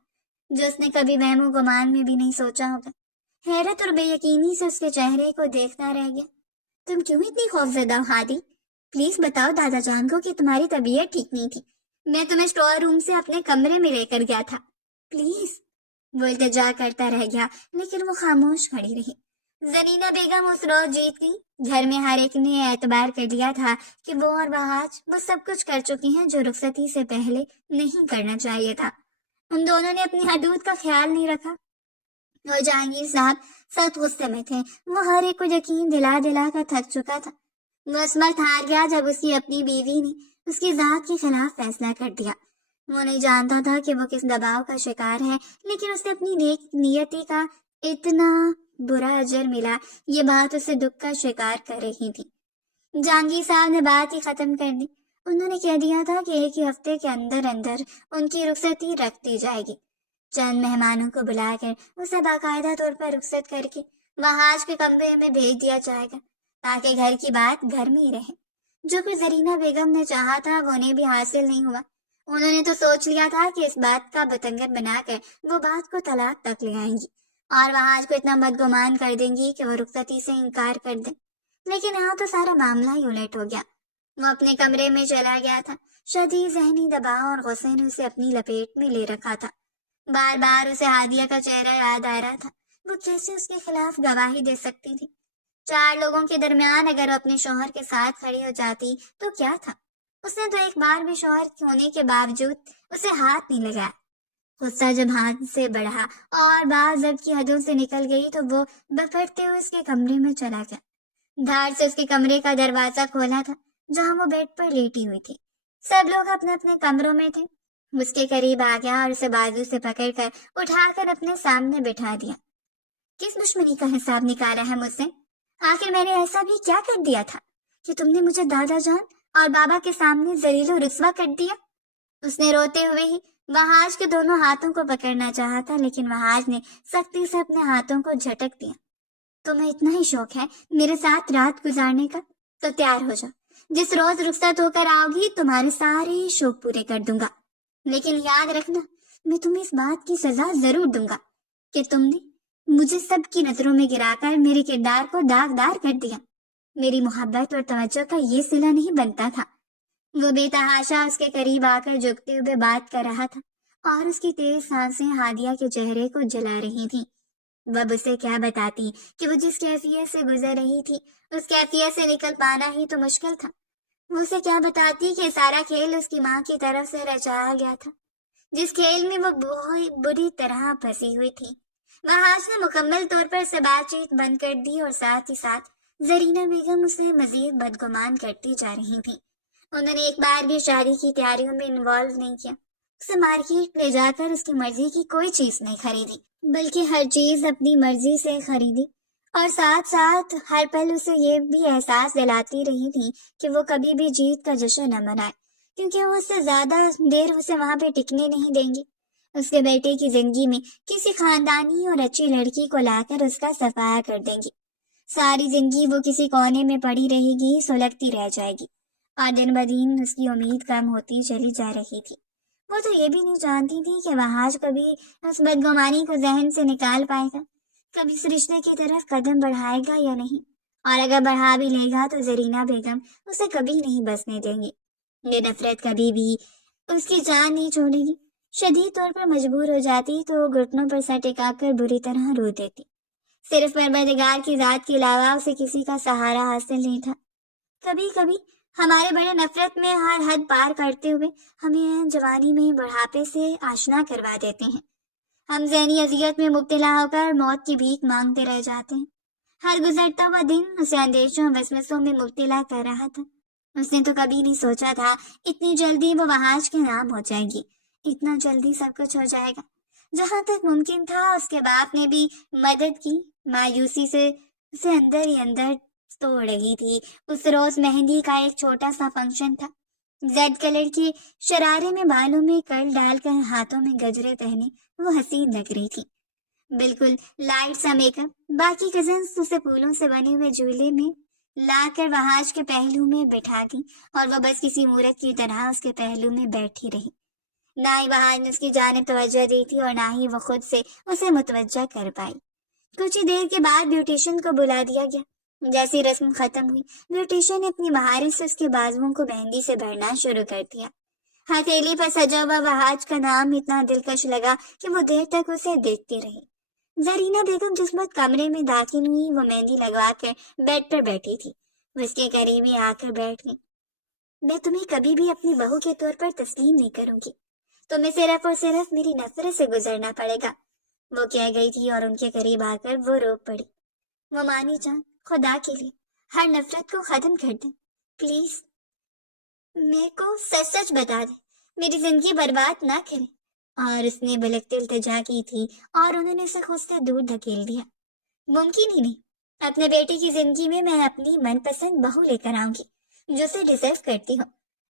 جو اس نے کبھی وہم و گمان میں بھی نہیں سوچا ہوگا۔ حیرت اور بے یقینی سے اس کے چہرے کو دیکھتا رہ گیا۔ تم کیوں اتنی خوفزدہ ہو ہادی؟ پلیز بتاؤ دادا جان کو کہ تمہاری طبیعت ٹھیک نہیں تھی، میں تمہیں اسٹور روم سے اپنے کمرے میں لے کر گیا تھا، پلیز۔ وہ التجا کرتا رہ گیا لیکن وہ خاموش کھڑی رہی۔ زرینہ بیگم اس روز جیت گئی۔ گھر میں ہر ایک نے اعتبار کر لیا تھا کہ وہ اور بہاج وہ سب کچھ کر چکی ہیں جو رخصتی سے پہلے نہیں کرنا چاہیے تھا۔ ان دونوں نے اپنی حدود کا خیال نہیں رکھا، اور جہانگیر صاحب سخت غصے میں تھے۔ وہ ہر ایک کو یقین دلا دلا کر تھک چکا تھا۔ وہ اس وقت ہار گیا جب اس کی اپنی بیوی نے اس کی ذات کے خلاف فیصلہ کر دیا۔ وہ نہیں جانتا تھا کہ وہ کس دباؤ کا شکار ہے، لیکن اسے اپنی نیک نیتی کا اتنا برا اجر ملا، یہ بات اسے دکھ کا شکار کر رہی تھی۔ جہانگیر صاحب نے بات ہی ختم کر دی انہوں نے کہہ دیا تھا کہ ایک ہی ہفتے کے اندر اندر ان کی رخصتی رکھ دی جائے گی۔ چند مہمانوں کو بلا کر اسے باقاعدہ طور پر رخصت کر کے وہاج کے کمرے میں بھیج دیا جائے گا، تاکہ گھر کی بات گھر میں ہی رہے۔ جو کچھ زرینہ بیگم نے چاہا تھا وہ انہیں بھی حاصل نہیں ہوا۔ انہوں نے تو سوچ لیا تھا کہ اس بات کا بتنگڑ بنا کر وہ بات کو طلاق تک لے آئیں گی اور وہاج کو اتنا بدگمان کر دیں گی کہ وہ رخصتی سے انکار کر دیں، لیکن یہاں تو سارا معاملہ ہی الٹ ہو گیا۔ وہ اپنے کمرے میں چلا گیا تھا۔ شدید ذہنی دباؤ اور غصے نے اسے اپنی لپیٹ میں لے رکھا تھا۔ بار بار اسے ہادیہ کا چہرہ یاد آ رہا تھا۔ وہ کیسے اس کے خلاف گواہی دے سکتی تھی؟ 4 لوگوں کے درمیان اگر وہ اپنے شوہر کے ساتھ کھڑی ہو جاتی تو کیا تھا؟ اس نے تو ایک بار بھی شوہر ہونے کے باوجود اسے ہاتھ نہیں لگایا۔ غصہ جب ہاتھ سے بڑھا اور بات ضبط کی حدوں سے نکل گئی تو وہ بپھرتے ہوئے اس کے کمرے میں چلا گیا۔ دھار سے اس کے کمرے کا دروازہ کھولا تھا جہاں وہ بیڈ پر لیٹی ہوئی تھی۔ سب لوگ اپنے اپنے کمروں میں تھے۔ اس کے قریب آ گیا اور اسے بازو سے پکڑ کر اٹھا کر اپنے سامنے بٹھا دیا۔ کس دشمنی کا حساب نکالا ہے مجھ سے؟ آخر میں نے ایسا بھی کیا کر دیا تھا کہ تم نے مجھے دادا جان اور بابا کے سامنے ذلیل و رسوا کر دیا؟ اس نے روتے ہوئے ہی وہاج کے دونوں ہاتھوں کو پکڑنا چاہا تھا، لیکن وہاج نے سختی سے اپنے ہاتھوں کو جھٹک دیا۔ تمہیں اتنا ہی شوق ہے میرے ساتھ رات گزارنے کا تو تیار ہو جاؤ۔ جس روز رخصت ہو کر آؤ گی تمہارے سارے شوق پورے کر دوں گا، لیکن یاد رکھنا میں تمہیں اس بات کی سزا ضرور دوں گا کہ تم نے مجھے سب کی نظروں میں گرا کر میرے کردار کو داغدار کر دیا۔ میری محبت اور توجہ کا یہ صلہ نہیں بنتا تھا۔ وہ بے تحاشا اس کے قریب آ کر جھکتے ہوئے بات کر رہا تھا اور اس کی تیز سانسیں ہادیہ کے چہرے کو جلا رہی تھیں۔ وہ اب اسے کیا بتاتی کہ وہ جس کیفیت سے گزر رہی تھی اس کیفیت سے نکل پانا ہی تو مشکل تھا۔ وہ اسے کیا بتاتی کہ سارا کھیل اس کی ماں کی طرف سے رچایا گیا تھا، جس کھیل میں وہ بہت بری طرح پھنسی ہوئی تھی۔ وہاج نے مکمل طور پر سے بات چیت بند کر دی اور ساتھ ہی ساتھ زرینہ بیگم اسے مزید بدگمان کرتی جا رہی تھی۔ انہوں نے ایک بار بھی شادی کی تیاریوں میں انوالو نہیں کیا، اسے مارکیٹ لے جا کر اس کی مرضی کی کوئی چیز نہیں خریدی، بلکہ ہر چیز اپنی مرضی سے خریدی، اور ساتھ ساتھ ہر پل اسے یہ بھی احساس دلاتی رہی تھی کہ وہ کبھی بھی جیت کا جشن نہ منائے، کیونکہ وہ اس سے زیادہ دیر اسے وہاں پہ ٹکنے نہیں دیں گی۔ اس کے بیٹے کی زندگی میں کسی خاندانی اور اچھی لڑکی کو لا کر اس کا صفایا کر دیں گی۔ ساری زندگی وہ کسی کونے میں پڑی رہے گی، سلگتی رہ جائے گی، اور دن بدن اس کی امید کم ہوتی چلی جا رہی تھی۔ وہ تو یہ بھی نہیں جانتی تھی کہ وہاج کبھی اس بدگمانی کو ذہن سے نکال پائے گا، کبھی اس رشتے کی طرف قدم بڑھائے گا یا نہیں، اور اگر بڑھا بھی لے گا تو زرینہ بیگم اسے کبھی نہیں بسنے دیں گی۔ یہ نفرت کبھی بھی اس کی جان نہیں چھوڑے گی۔ شدید طور پر مجبور ہو جاتی تو وہ گھٹنوں پر سر ٹکا کر بری طرح رو دیتی۔ صرف پروردگار کی ذات کے علاوہ اسے کسی کا سہارا حاصل نہیں تھا۔ کبھی کبھی ہمارے بڑے نفرت میں ہر حد پار کرتے ہوئے ہمیں جوانی میں بڑھاپے سے آشنا کروا دیتے ہیں۔ ہم ذہنی اذیت میں مبتلا ہو کر موت کی بھیک مانگتے رہ جاتے ہیں۔ ہر گزرتا ہوا دن اسے اندیشوں وسوسوں میں مبتلا کر رہا تھا۔ اس نے تو کبھی نہیں سوچا تھا اتنی جلدی وہ وہاج کے نام ہو جائے گی، اتنا جلدی سب کچھ ہو جائے گا۔ جہاں تک ممکن تھا اس کے باپ نے بھی مدد کی۔ مایوسی سے اسے اندر ہی اندر توڑ رہی تھی۔ اس روز مہندی کا ایک چھوٹا سا فنکشن تھا۔ زیڈ کلر کی شرارے میں بالوں میں کرل ڈال کر ہاتھوں میں گجرے پہنے وہ حسین لگ رہی تھی، بالکل لائٹ سا میک اپ۔ باقی کزنس اسے پھولوں سے بنے ہوئے جھولے میں لا کر وہاج کے پہلو میں بٹھا دی اور وہ بس کسی مورت کی طرح اس کے پہلو میں بیٹھی رہی۔ نہ ہی وہاج نے اس کی جانب توجہ دی تھی اور نہ ہی وہ خود سے اسے متوجہ کر پائی۔ کچھ ہی دیر کے بعد بیوٹیشن کو بلا دیا گیا۔ جیسی رسم ختم ہوئی، بیوٹیشن نے اپنی مہارت سے اس کے بازوؤں کو مہندی سے بھرنا شروع کر دیا۔ ہتھیلی پر سجا ہوا وہاج کا نام اتنا دلکش لگا کہ وہ دیر تک اسے دیکھتی رہی۔ زرینہ بیگم جس وقت کمرے میں داخل ہوئی وہ مہندی لگوا کر بیڈ پر بیٹھی تھی۔ وہ اس کے قریب ہی آ کر بیٹھ گئی۔ میں تمہیں کبھی بھی اپنی بہو کے طور پر تسلیم نہیں کروں گی، تمہیں صرف اور صرف میری نفرت سے گزرنا پڑے گا، وہ کہہ گئی تھی اور ان کے قریب آ کر وہ رو پڑی۔ وہ مانی جان، خدا کے لیے ہر نفرت کو ختم کر دیں پلیز، میرے کو سچ سچ بتا دیں، میری زندگی برباد نہ کریں۔ اور اس نے بلکتے التجا کی تھی اور انہوں نے اسے خود سے دور دھکیل دیا۔ ممکن ہی نہیں، اپنے بیٹے کی زندگی میں میں اپنی من پسند بہو لے کر آؤں گی جو اسے ڈیزرو کرتی ہو۔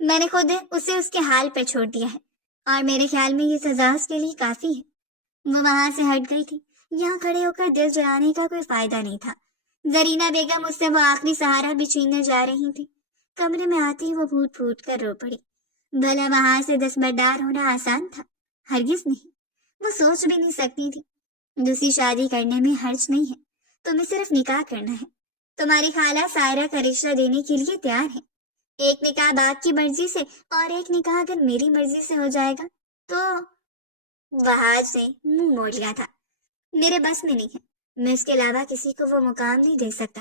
میں نے خود اسے اس کے حال پر چھوڑ دیا ہے، اور میرے خیال میں یہ سزا اس کے لیے کافی ہے۔ وہ وہاں سے ہٹ گئی تھی۔ یہاں کھڑے ہو کر دل جلانے کا کوئی فائدہ نہیں تھا۔ زرینہ بیگم اس سے وہ آخری سہارا بھی چھیننے جا رہی تھی۔ کمرے میں آتی وہ پھوٹ پھوٹ کر رو پڑی۔ بھلا وہاں سے دستبردار ہونا آسان تھا؟ ہرگز نہیں۔ وہ سوچ بھی نہیں سکتی تھی۔ دوسری شادی کرنے میں حرج نہیں ہے، تمہیں صرف نکاح کرنا ہے۔ تمہاری خالہ سائرہ کا رشتہ دینے کے لیے تیار ہے۔ ایک نکاح باپ کی مرضی سے اور ایک نکاح اگر میری مرضی سے ہو جائے گا تو… وہاج نے منہ موڑ لیا تھا۔ میرے بس میں نہیں ہے، میں اس کے علاوہ کسی کو وہ مقام نہیں دے سکتا۔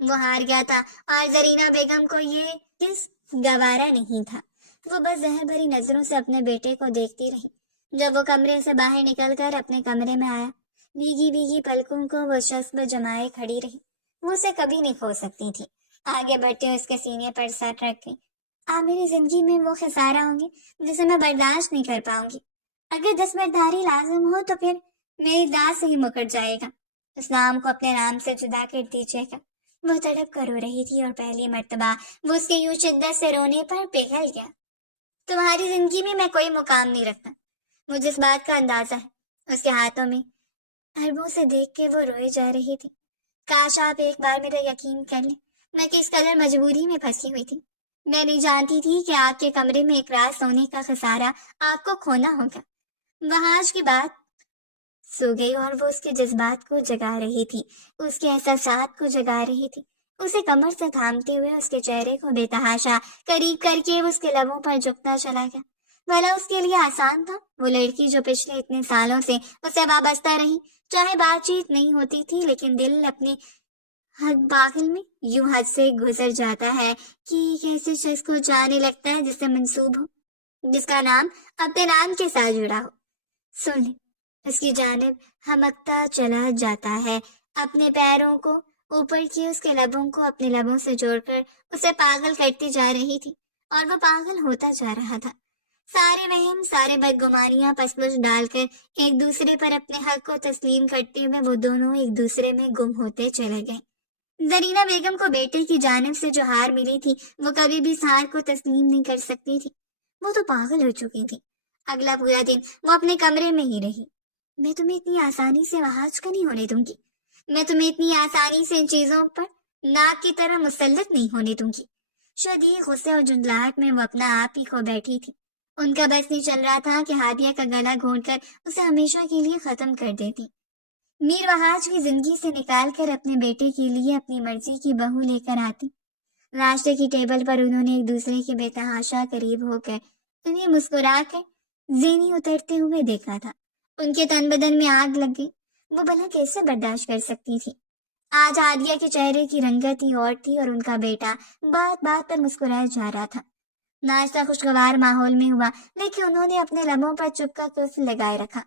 وہ ہار گیا تھا اور زرینہ بیگم کو یہ کس گوارا نہیں تھا۔ وہ بس زہر بھری نظروں سے اپنے بیٹے کو دیکھتی رہی۔ جب وہ کمرے سے باہر نکل کر اپنے کمرے میں آیا، بھیگی بھیگی پلکوں کو وہ شخص جمائے کھڑی رہی۔ وہ اسے کبھی نہیں کھو سکتی تھی۔ آگے بڑھتے اس کے سینے پر سر رکھ گئی۔ آپ میری زندگی میں وہ خسارہ ہوں گے جسے میں برداشت نہیں کر پاؤں گی۔ اگر دستبرداری لازم ہو تو پھر میری داد سے ہی مکر جائے گا۔ اس نام کو اپنے نام سے جدا کر دیجیے گا۔ وہ تڑپ کر رو رہی تھی اور پہلی مرتبہ وہ اس کے یوں شدت سے رونے پر پگھل گیا۔ تمہاری زندگی میں میں کوئی مقام نہیں رکھتا، مجھے اس بات کا اندازہ ہے۔ اس کے ہاتھوں میں اربوں سے دیکھ کے وہ روئی جا رہی تھی۔ کاش آپ ایک بار میرا یقین کر لیں، میں کس قدر مجبوری میں پھنسی ہوئی تھی۔ میں نہیں جانتی تھی کہ آپ کے کمرے میں ایک رات سونے کا خسارہ آپ کو کھونا ہوگا۔ وہاں آج کی بات سو گئی اور وہ اس کے جذبات کو جگا رہی تھی، اس کے احساسات کو جگا رہی تھی۔ اسے کمر سے تھامتے ہوئے اس کے چہرے کو بے تحاشا قریب کر کے اس کے لبوں پر جھکتا چلا گیا۔ بھلا اس کے لیے آسان تھا؟ وہ لڑکی جو پچھلے اتنے سالوں سے اسے وابستہ رہی، چاہے بات چیت نہیں ہوتی تھی لیکن دل اپنی حد باخل میں یوں حد سے گزر جاتا ہے کہ ایک ایسے شخص کو جانے لگتا ہے جس سے منسوب ہو، جس کا نام اپنے نام کے ساتھ جڑا ہو۔ سن لیں، اس کی جانب ہمکتا چلا جاتا ہے، اپنے پیروں کو اوپر کیے اس کے لبوں کو اپنے لبوں سے جوڑ کر اسے پاگل کرتی جا رہی تھی، اور وہ پاگل ہوتا جا رہا تھا۔ سارے وہم، سارے بدگمانیاں پسپش ڈال کر ایک دوسرے پر اپنے حق کو تسلیم کرتے ہوئے وہ دونوں ایک دوسرے میں گم ہوتے چلے گئے۔ زرینہ بیگم کو بیٹے کی جانب سے جو ہار ملی تھی وہ کبھی بھی اس ہار کو تسلیم نہیں کر سکتی تھی۔ وہ تو پاگل ہو چکی تھی۔ اگلا پورا دن وہ اپنے کمرے میں ہی رہی۔ میں تمہیں اتنی آسانی سے وہاج کا نہیں ہونے دوں گی، میں تمہیں اتنی آسانی سے ان چیزوں پر ناک کی طرح مسلط نہیں ہونے دوں گی۔ شدید غصے اور جھنجھلاہٹ میں وہ اپنا آپ ہی کھو بیٹھی تھی۔ ان کا بس نہیں چل رہا تھا کہ ہادیہ کا گلا گھونٹ کر اسے ہمیشہ کے لیے ختم کر دیتی۔ میر وہاج کی زندگی سے نکال کر اپنے بیٹے کے لیے اپنی مرضی کی بہو لے کر آتی۔ ناشتے کی ٹیبل پر انہوں نے ایک دوسرے کے بے تحاشا قریب ہو کر انہیں مسکرا کر زینی اترتے ہوئے دیکھا تھا۔ ان کے تن بدن میں آگ لگ گئی۔ وہ بھلا کیسے برداشت کر سکتی تھی؟ آج ہادیہ کے چہرے کی رنگت ہی اور تھی اور ان کا بیٹا بات بات پر مسکرایا جا رہا تھا۔ ناشتہ خوشگوار ماحول میں ہوا لیکن انہوں نے اپنے لبوں پر چپکا قفل لگائے رکھا۔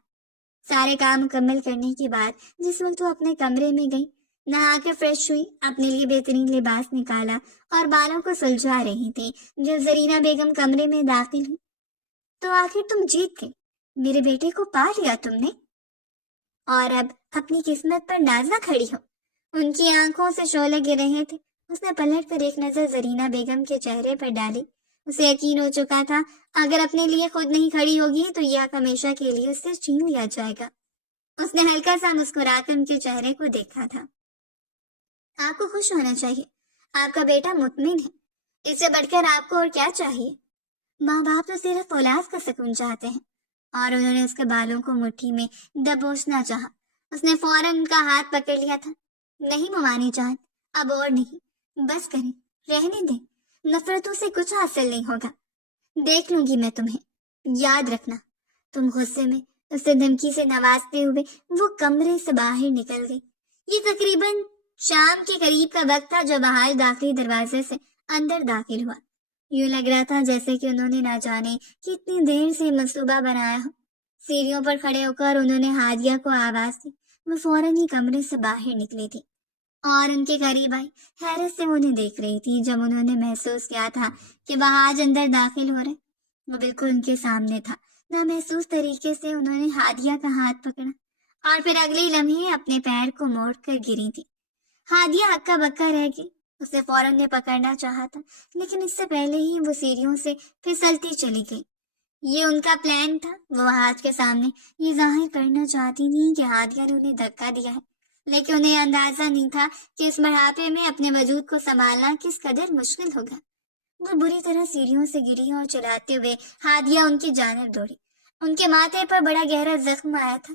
سارے کام مکمل کرنے کے بعد جس وقت وہ اپنے کمرے میں گئی، نہا کے فریش ہوئی، اپنے لیے بہترین لباس نکالا اور بالوں کو سلجھا رہی تھی، جب زرینہ بیگم کمرے میں داخل ہوئی۔ تو آخر تم جیت گئی، میرے بیٹے کو پا لیا تم نے، اور اب اپنی قسمت پر نازا کھڑی ہو۔ ان کی آنکھوں سے شعلے گر رہے تھے۔ اس نے پلٹ کر ایک نظر زرینہ بیگم کے چہرے پر ڈالی۔ اسے یقین ہو چکا تھا اگر اپنے لیے خود نہیں کھڑی ہوگی تو یہ حق ہمیشہ کے لیے اس سے چھین لیا جائے گا۔ اس نے ہلکا سا مسکرا کر ان کے چہرے کو دیکھا تھا۔ آپ کو خوش ہونا چاہیے، آپ کا بیٹا مطمئن ہے، اس سے بڑھ کر آپ کو اور کیا چاہیے؟ ماں باپ تو صرف اولاد کا سکون چاہتے ہیں۔ اور انہوں نے اس کے بالوں کو مٹھی میں دبوچنا چاہا۔ اس نے فوراً ان کا ہاتھ پکڑ لیا تھا۔ نہیں ممانی جان، اب اور نہیں، بس کریں، رہنے دیں، نفرتوں سے کچھ حاصل نہیں ہوگا۔ دیکھ لوں گی میں تمہیں، یاد رکھنا۔ تم غصے میں اسے دھمکی سے نوازتے ہوئے وہ کمرے سے باہر نکل گئی۔ یہ تقریباً شام کے قریب کا وقت تھا جب بہار داخلی دروازے سے اندر داخل ہوا۔ یوں لگ رہا تھا جیسے کہ انہوں نے نہ جانے کتنی دیر سے منصوبہ بنایا ہو۔ سیڑھیوں پر کھڑے ہو کر انہوں نے ہادیہ کو آواز دی۔ وہ فوراً ہی کمرے سے باہر نکلی تھی اور ان کے قریب آئی۔ حیرت سے انہیں دیکھ رہی تھی جب انہوں نے محسوس کیا تھا کہ وہ آج اندر داخل ہو رہے۔ وہ بالکل ان کے سامنے تھا۔ نامحسوس طریقے سے انہوں نے ہادیہ کا ہاتھ پکڑا اور پھر اگلے لمحے اپنے پیر کو موڑ کر گری تھی۔ ہادیہ ہکا بکا رہ گئی۔ اسے فوراً نے پکڑنا چاہا تھا، لیکن اس سے پہلے ہی وہ سیڑھیوں سے پھسلتی چلی گئی۔ یہ ان کا پلان تھا۔ وہ ہاتھ کے سامنے یہ ظاہر کرنا چاہتی تھی کہ ہادیہ نے انہیں دھکا دیا ہے، لیکن انہیں اندازہ نہیں تھا کہ اس بڑھاپے میں اپنے وجود کو سنبھالنا کس قدر مشکل ہوگا۔ وہ بری طرح سیڑھیوں سے گری اور چلاتے ہوئے ہادیہ ان کی جانب دوڑی۔ ان کے ماتھے پر بڑا گہرا زخم آیا تھا۔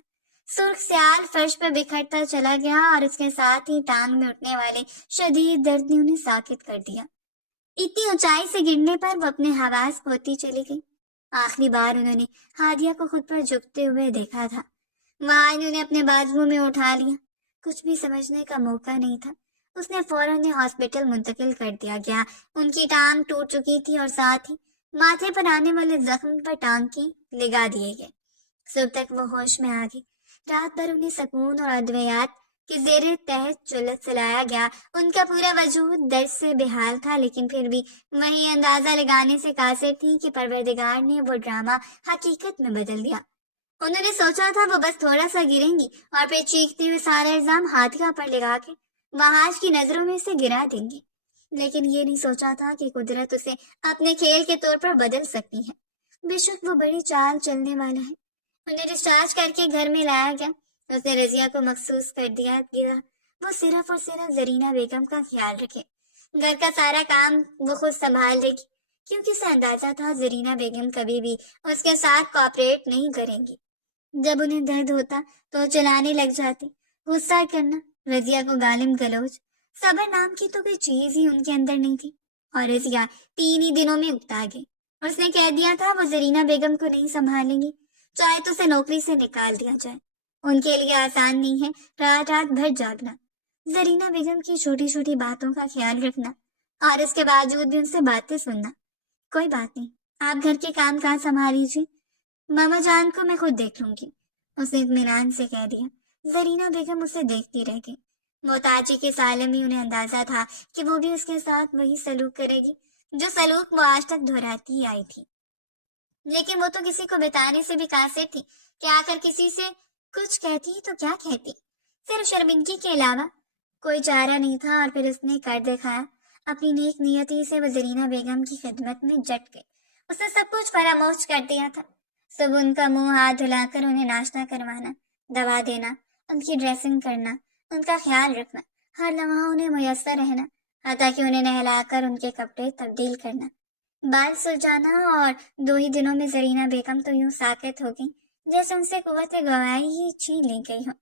سرخ سیال فرش پر بکھرتا چلا گیا اور اس کے ساتھ ہی ٹانگ میں اٹھنے والے شدید درد نے انہیں ساکت کر دیا۔ اتنی اونچائی سے گرنے پر وہ اپنے حواس کھوتی چلی گئی۔ آخری بار انہوں نے ہادیہ کو خود پر جھکتے ہوئے دیکھا تھا۔ وہاں انہوں نے اپنے بازوؤں میں اٹھا لیا۔ کچھ بھی سمجھنے کا موقع نہیں تھا۔ اس نے فوراً ہاسپٹل منتقل کر دیا گیا۔ ان کی ٹانگ ٹوٹ چکی تھی اور ساتھ ہی ماتھے پر آنے والے زخم پر ٹانکی لگا دیے گئے۔ صبح تک وہ ہوش میں آ گئی۔ رات بھر انہیں سکون اور ادویات کے زیر تحت چلایا گیا۔ ان کا پورا وجود درد سے بحال تھا، لیکن پھر بھی وہی اندازہ لگانے سے قاصر تھی کہ پروردگار نے وہ ڈرامہ حقیقت میں بدل دیا۔ انہوں نے سوچا تھا وہ بس تھوڑا سا گریں گی اور پھر چیختے ہوئے سارا الزام ہادیہ پر لگا کے وحاش کی نظروں میں سے گرا دیں گی، لیکن یہ نہیں سوچا تھا کہ قدرت اسے اپنے کھیل کے طور پر بدل سکتی ہے۔ بے شک وہ بڑی چال چلنے والا ہے۔ انہیں ڈسچارج کر کے گھر میں لایا گیا۔ اس نے رضیہ کو مخصوص کر دیا گیا وہ صرف اور صرف زرینہ بیگم کا خیال رکھے۔ گھر کا سارا کام وہ خود سنبھال لے گی، کیونکہ اسے اندازہ تھا زرینہ بیگم کبھی بھی اس کے ساتھ کوآپریٹ نہیں کریں گی۔ جب انہیں درد ہوتا تو چلانے لگ جاتی، غصہ کرنا، رضیہ کو گالم گلوچ۔ صبر نام کی تو کوئی چیز ہی ان کے اندر نہیں تھی، اور رضیہ 3 ہی دنوں میں اکتا گئی۔ اس نے کہہ دیا تھا وہ زرینہ بیگم کو نہیں سنبھالیں گی، چاہے تو اسے نوکری سے نکال دیا جائے۔ ان کے لیے آسان نہیں ہے رات رات بھر جاگنا، زرینہ بیگم کی چھوٹی چھوٹی باتوں کا خیال رکھنا، اور اس کے باوجود بھی ان سے باتیں سننا۔ کوئی بات نہیں، آپ گھر کے کام کاج سنبھال لیجیے، ماما جان کو میں خود دیکھ لوں گی، اس نے اطمینان سے کہہ دیا۔ زرینہ بیگم اسے دیکھتی رہ گئی۔ محتاجی کے سالے میں انہیں اندازہ تھا کہ وہ بھی اس کے ساتھ وہی سلوک کرے گی جو سلوک وہ آج تک دہراتی ہی آئی تھی، لیکن وہ تو کسی کو بتانے سے بھی قاصر تھی کہ آ کر کسی سے کچھ کہتی تو کیا کہتی۔ صرف شرمندگی کے علاوہ کوئی چارہ نہیں تھا، اور پھر اس نے کر دکھایا۔ اپنی نیک نیتی سے وہ زرینہ بیگم کی خدمت میں جٹ گئی۔ اس نے سب کچھ فراموش کر دیا تھا۔ صبح ان کا منہ ہاتھ دھلا کر انہیں ناشتہ کروانا، دوا دینا، ان کی ڈریسنگ کرنا، ان کا خیال رکھنا، ہر لمحہ انہیں میسر رہنا، حتیٰ کہ انہیں نہلا کر ان کے کپڑے تبدیل کرنا، بال سلجھانا، اور 2 ہی دنوں میں زرینہ بیگم تو یوں ساکت ہو گئی جیسے ان سے قوت گواہی ہی چھین لی گئی ہو۔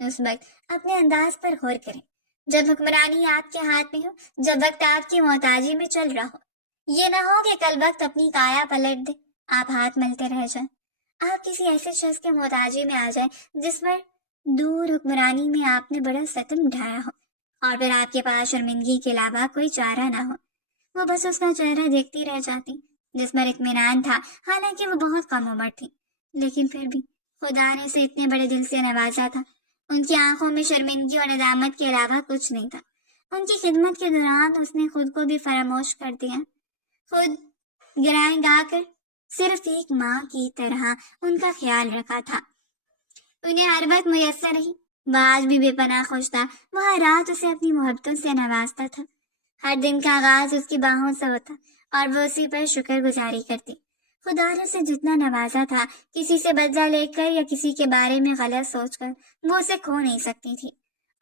اس وقت اپنے انداز پر غور کریں۔ جب حکمرانی آپ کے ہاتھ میں ہو، جب وقت آپ کی محتاجی میں چل رہا ہو، یہ نہ ہو کہ کل وقت اپنی کایا پلٹ دے، آپ ہاتھ ملتے رہ جائیں، آپ کسی ایسے شخص کے محتاجی میں آ جائیں جس پر دور حکمرانی میں آپ نے بڑا ستم ڈھایا ہو، اور پھر آپ کے پاس شرمندگی کے علاوہ کوئی چارہ نہ ہو۔ وہ بس اس کا چہرہ دیکھتی رہ جاتی، جس پر اطمینان تھا، حالانکہ وہ بہت کم عمر تھی، لیکن پھر بھی خدا نے اسے اتنے بڑے دل سے نوازا تھا۔ ان کی آنکھوں میں شرمندگی اور ندامت کے علاوہ کچھ نہیں تھا۔ ان کی خدمت کے دوران اس نے خود کو بھی فراموش کر دیا، خود گرائیں گا کر صرف ایک ماں کی طرح ان کا خیال رکھا تھا۔ انہیں ہر وقت میسر رہی۔ وہ آج بھی بے پناہ خوش تھا۔ وہ ہر رات اسے اپنی محبتوں سے نوازتا تھا۔ ہر دن کا آغاز اس کی باہوں سے ہوتا اور وہ اسی پر شکر گزاری کرتی۔ خدا نے اسے جتنا نوازا تھا، کسی سے بدلہ لے کر یا کسی کے بارے میں غلط سوچ کر وہ اسے کھو نہیں سکتی تھی۔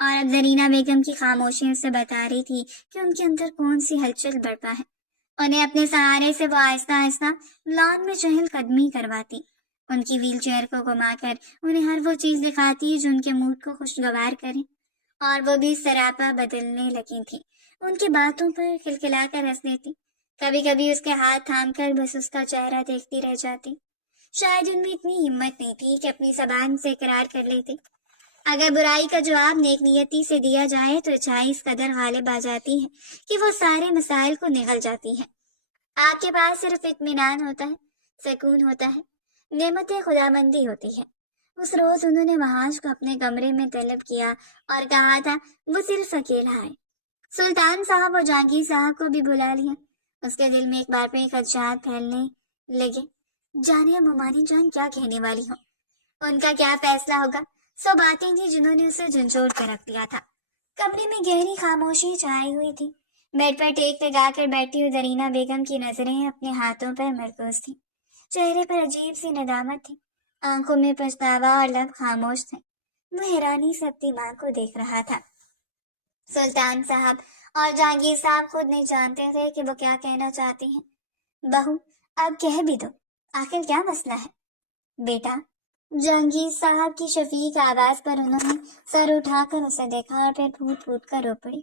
اور اب زرینہ بیگم کی خاموشی اسے بتا رہی تھی کہ ان کے اندر کون سی ہلچل برپا ہے۔ انہیں اپنے سہارے سے وہ آہستہ آہستہ لان میں چہل قدمی کرواتی، ان کی ویل چیئر کو گھما کر انہیں ہر وہ چیز دکھاتی جو ان کے موڈ کو خوشگوار کرے، اور وہ بھی سراپا بدلنے لگی تھی۔ ان کی باتوں پر کھلکھلا کر ہنس دیتی، کبھی کبھی اس کے ہاتھ تھام کر بس اس کا چہرہ دیکھتی رہ جاتی۔ شاید ان میں اتنی ہمت نہیں تھی کہ اپنی زبان سے اقرار کر لیتی۔ اگر برائی کا جواب نیک نیتی سے دیا جائے تو اچھائی اس قدر غالب آ جاتی ہے کہ وہ سارے مسائل کو نگل جاتی ہے۔ آپ کے پاس صرف اطمینان ہوتا ہے، سکون ہوتا ہے، نعمت خدا بندی ہوتی ہے۔ اس روز انہوں نے وحاش کو اپنے کمرے میں طلب کیا اور کہا تھا وہ صرف اکیلا ہے۔ سلطان صاحب اور جہانگیر صاحب کو بھی بلا لیا۔ اس کے دل میں ایک بار پھر خدشات پھیلنے لگے، جانے ممانی جان کیا کہنے والی ہو، ان کا کیا فیصلہ ہوگا۔ سو باتیں تھیں جنہوں نے اسے جھنجھوڑ کر رکھ دیا تھا۔ کمرے میں گہری خاموشی چھائی ہوئی تھی۔ بیڈ پر ٹیک لگا کر بیٹھی ہوئی زرینہ بیگم کی نظریں اپنے ہاتھوں پر مرکوز تھیں۔ چہرے پر عجیب سی ندامت تھی، آنکھوں میں پچھتاوا اور لب خاموش تھے۔ وہ حیرانی سے اپنی ماں کو دیکھ رہا تھا۔ سلطان صاحب اور جہانگیر صاحب خود نہیں جانتے تھے کہ وہ کیا کہنا چاہتے ہیں۔ بہو، اب کہہ بھی دو، آخر کیا مسئلہ ہے؟ بیٹا، جہانگیر صاحب کی شفیق آواز پر انہوں نے سر اٹھا کر اسے دیکھا اور پھر پھوٹ پھوٹ کر رو پڑی۔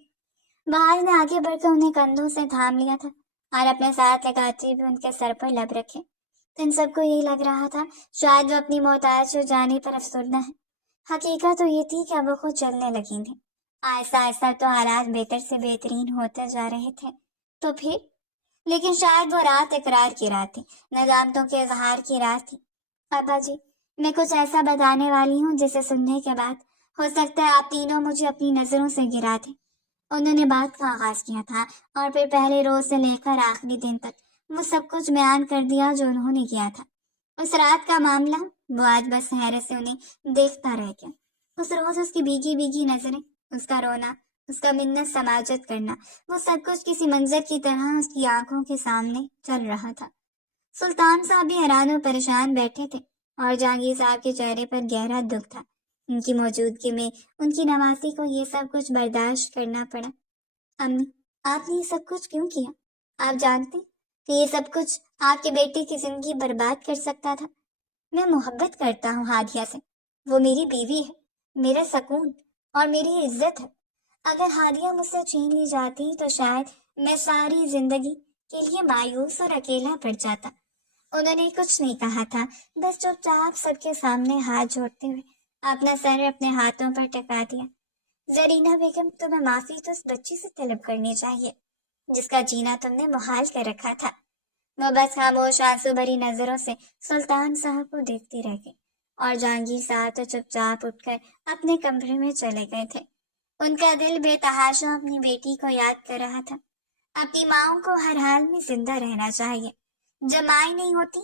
بہار نے آگے بڑھ کر انہیں کندھوں سے تھام لیا تھا اور اپنے ساتھ لگاتے ہوئے ان کے سر پر لب رکھے۔ ان سب کو یہی لگ رہا تھا شاید وہ اپنی محتاج ہو جانے پر افسردہ ہے۔ حقیقت تو یہ تھی کہ اب وہ خود چلنے لگی تھیں۔ آہستہ آہستہ تو حالات بہتر سے بہترین ہوتے جا رہے تھے، تو پھر لیکن شاید وہ رات اقرار کی رات تھی، ندامتوں کے اظہار کی رات تھی۔ ابا جی، میں کچھ ایسا بتانے والی ہوں جسے سننے کے بعد ہو سکتا ہے آپ تینوں مجھے اپنی نظروں سے گرا دیں۔ انہوں نے بات کا آغاز کیا تھا اور پھر پہلے روز سے لے کر آخری دن تک وہ سب کچھ بیان کر دیا جو انہوں نے کیا تھا۔ اس رات کا معاملہ، وہ آج بس حیرت سے انہیں دیکھتا رہ گیا۔ اس روز اس کی بھیگی بھیگی نظریں، اس کا رونا، اس کا منت سماجت کرنا، وہ سب کچھ کسی منظر کی طرح اس کی آنکھوں کے سامنے چل رہا تھا۔ سلطان صاحب بھی حیران و پریشان بیٹھے تھے اور جہانگیر صاحب کے چہرے پر گہرا دکھ تھا۔ ان کی موجودگی میں ان کی نواسی کو یہ سب کچھ برداشت کرنا پڑا۔ امی، آپ نے یہ سب کچھ کیوں کیا؟ آپ جانتے کہ یہ سب کچھ آپ کے بیٹے کی زندگی برباد کر سکتا تھا۔ میں محبت کرتا ہوں ہادیہ سے، وہ میری بیوی ہے، میرا سکون اور میری عزت ہے۔ اگر ہادیہ مجھ سے چھین لی جاتی تو شاید میں ساری زندگی کے لیے مایوس اور اکیلا پڑ جاتا۔ انہوں نے کچھ نہیں کہا تھا، بس چپ چاپ سب کے سامنے ہاتھ جوڑتے ہوئے اپنا سر اپنے ہاتھوں پر ٹکا دیا۔ زرینہ بیگم، تمہیں معافی تو اس بچی سے طلب کرنی چاہیے جس کا جینا تم نے محال کر رکھا تھا۔ وہ بس خاموش آنسو بھری نظروں سے سلطان صاحب کو دیکھتی رہ گئی اور جہانگیر صاحب تو چپ چاپ اٹھ کر اپنے کمرے میں چلے گئے تھے۔ ان کا دل بے تحاشا اپنی بیٹی کو یاد کر رہا تھا۔ اپنی ماؤں کو ہر حال میں زندہ رہنا چاہیے۔ جب مائیں نہیں ہوتی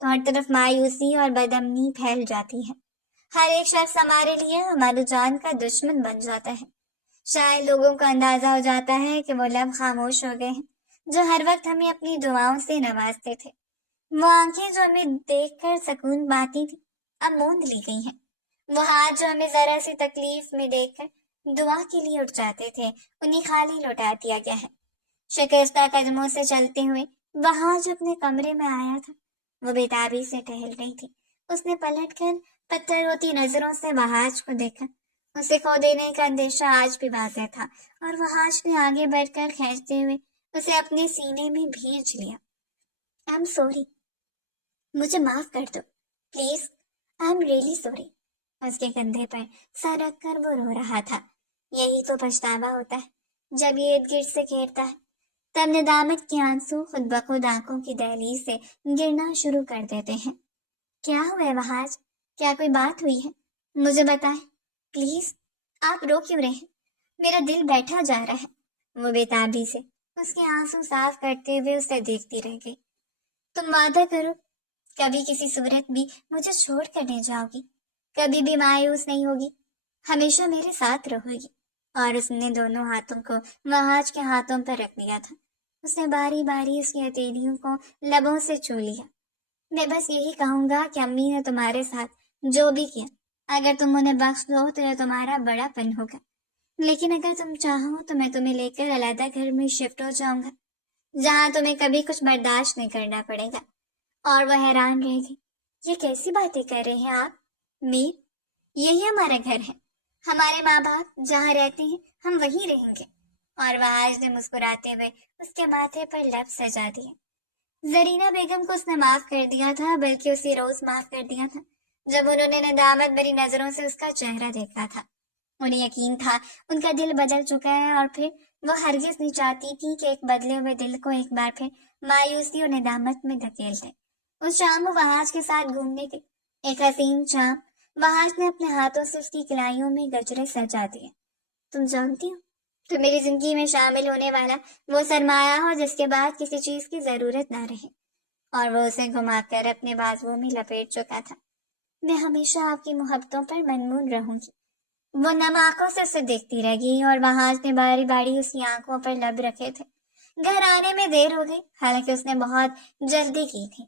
تو ہر طرف مایوسی اور بدامنی پھیل جاتی ہے۔ ہر ایک شخص ہمارے لیے ہماری جان کا دشمن بن جاتا ہے۔ شاید لوگوں کو اندازہ ہو جاتا ہے کہ وہ لب خاموش ہو گئے ہیں جو ہر وقت ہمیں اپنی دعاؤں سے نوازتے تھے۔ وہ آنکھیں جو ہمیں دیکھ کر سکون پاتی تھی اب موند لی گئی ہیں۔ وہ ہاتھ جو ہمیں ذرا سی تکلیف میں دیکھ کر دعا کے لیے اٹھ جاتے تھے انہیں خالی لوٹا دیا گیا ہے۔ شکستہ قدموں سے چلتے ہوئے وہاں جو اپنے کمرے میں آیا تھا، وہ بےتابی سے ٹہل رہی تھی۔ اس نے پلٹ کر پتھر ہوتی نظروں سے وہاج کو دیکھا۔ اسے کھو دینے کا اندیشہ آج بھی واضح تھا اور وہاج نے آگے بڑھ کر کھینچتے ہوئے اسے اپنے سینے میں بھینچ لیا۔ I'm sorry، مجھے معاف کر دو پلیز، I'm really sorry۔ اس کے کندھے پر سر رکھ کر وہ رو رہا تھا۔ یہی تو پچھتاوا ہوتا ہے جب یہ ارد گرد سے گھیرتا ہے، تب ندامت کے آنسو خود بخود آنکھوں کی دہلیز سے گرنا شروع کر دیتے ہیں۔ کیا ہوا ہے وہاج؟ کیا کوئی بات ہوئی ہے؟ مجھے بتائیں پلیز، آپ رو کیوں رہے؟ میرا دل بیٹھا جا رہا ہے۔ وہ بےتابی سے اس کے آنسو صاف کرتے ہوئے اسے دیکھتی رہ گئی۔ تم وعدہ کرو کبھی کسی صورت بھی مجھے چھوڑ کر نہیں جاؤ گی، کبھی بھی مایوس نہیں ہوگی، ہمیشہ میرے ساتھ رہو گی۔ اور اس نے دونوں ہاتھوں کو وہاج کے ہاتھوں پر رکھ لیا تھا۔ اس نے باری باری اس کی ہتھیلیوں کو لبوں سے چھو لیا۔ میں بس یہی کہوں گا کہ امی نے تمہارے ساتھ جو بھی کیا، اگر تم انہیں بخش دو تو یہ تمہارا بڑا پن ہوگا، لیکن اگر تم چاہو تو میں تمہیں لے کر علیحدہ گھر میں شفٹ ہو جاؤں گا جہاں تمہیں کبھی کچھ برداشت نہیں کرنا پڑے گا۔ اور وہ حیران رہ گئی، یہ کیسی باتیں کر رہے ہیں آپ میر؟ یہی ہمارا گھر ہے، ہمارے ماں باپ جہاں رہتے ہیں ہم وہیں رہیں گے۔ اور وہاج نے مسکراتے ہوئے اس کے ماتھے پر لب سجا دیے۔ زرینہ بیگم کو اس نے معاف کر دیا تھا، بلکہ اسی روز معاف کر دیا تھا جب انہوں نے ندامت بھری نظروں سے اس کا چہرہ دیکھا تھا۔ انہیں یقین تھا ان کا دل بدل چکا ہے، اور پھر وہ ہرگز نہیں چاہتی تھی کہ ایک بدلے ہوئے دل کو ایک بار پھر مایوسی اور ندامت میں دھکیل دے۔ اس شام وہ وہاج کے ساتھ گھومنے گئی، ایک حسین شام۔ وہاج نے اپنے ہاتھوں سے اس کی کلائیوں میں گجرے سجا دیے۔ تم جانتی ہو، تو میری زندگی میں شامل ہونے والا وہ سرمایہ ہو جس کے بعد کسی چیز کی ضرورت نہ رہے۔ اور وہ اسے گھما کر اپنے بازوؤں میں لپیٹ چکا تھا۔ میں ہمیشہ آپ کی محبتوں پر منمون رہوں گی۔ وہ نم آنکھوں سے اسے دیکھتی رہ گئی اور وہاں اس نے باری باری اس کی آنکھوں پر لب رکھے تھے۔ گھر آنے میں دیر ہو گئی، حالانکہ اس نے بہت جلدی کی تھی۔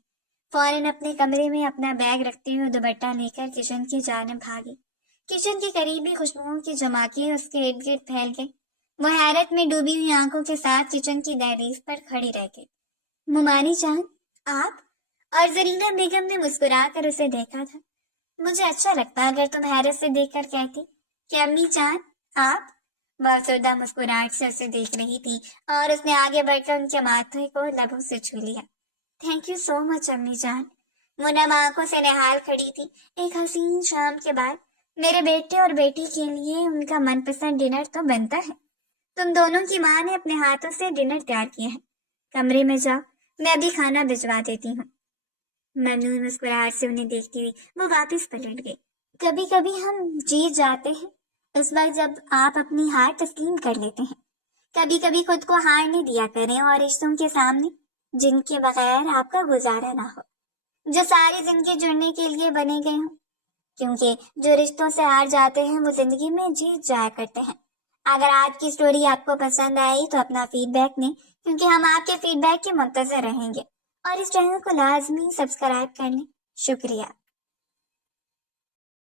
فوراً اپنے کمرے میں اپنا بیگ رکھتے ہوئے دوپٹہ لے کر کچن کی جانب بھاگی۔ کچن کی قریبی خوشبوؤں کی جماعتیں اس کے ارد گرد پھیل گئی۔ وہ حیرت میں ڈوبی ہوئی آنکھوں کے ساتھ کچن کی دہلیز پر کھڑی رہ گئی۔ ممانی جان، آپ؟ اور زرینہ بیگم نے مسکرا کر اسے دیکھا تھا۔ مجھے اچھا لگتا اگر تم حیرت سے دیکھ کر کہتی کہ امی جان آپ؟ وہ افسردہ مسکراہٹ سے اسے دیکھ رہی تھی اور اس نے آگے بڑھ کر ان کے ماتھے کو لبوں سے چھو لیا۔ تھینک یو سو مچ امی جان۔ منم آنکھوں سے نہال کھڑی تھی۔ ایک حسین شام کے بعد میرے بیٹے اور بیٹی کے لیے ان کا من پسند ڈنر تو بنتا ہے۔ تم دونوں کی ماں نے اپنے ہاتھوں سے ڈنر تیار کیا ہے۔ کمرے میں جاؤ، میں ابھی کھانا بھجوا دیتی ہوں۔ ممنون مسکراہٹ سے انہیں دیکھتی ہوئی وہ واپس پلٹ گئی۔ کبھی کبھی ہم جیت جاتے ہیں اس وقت جب آپ اپنی ہار تسلیم کر لیتے ہیں۔ کبھی کبھی خود کو ہار نہیں دیا کریں اور رشتوں کے سامنے جن کے بغیر آپ کا گزارا نہ ہو، جو ساری زندگی جڑنے کے لیے بنے گئے ہوں، کیونکہ جو رشتوں سے ہار جاتے ہیں وہ زندگی میں جیت جایا کرتے ہیں۔ اگر آج کی سٹوری آپ کو پسند آئی تو اپنا فیڈ بیک دیں، کیونکہ ہم آپ کے فیڈ بیک کے منتظر رہیں گے، اور اس چینل کو لازمی سبسکرائب کر لیں۔ شکریہ۔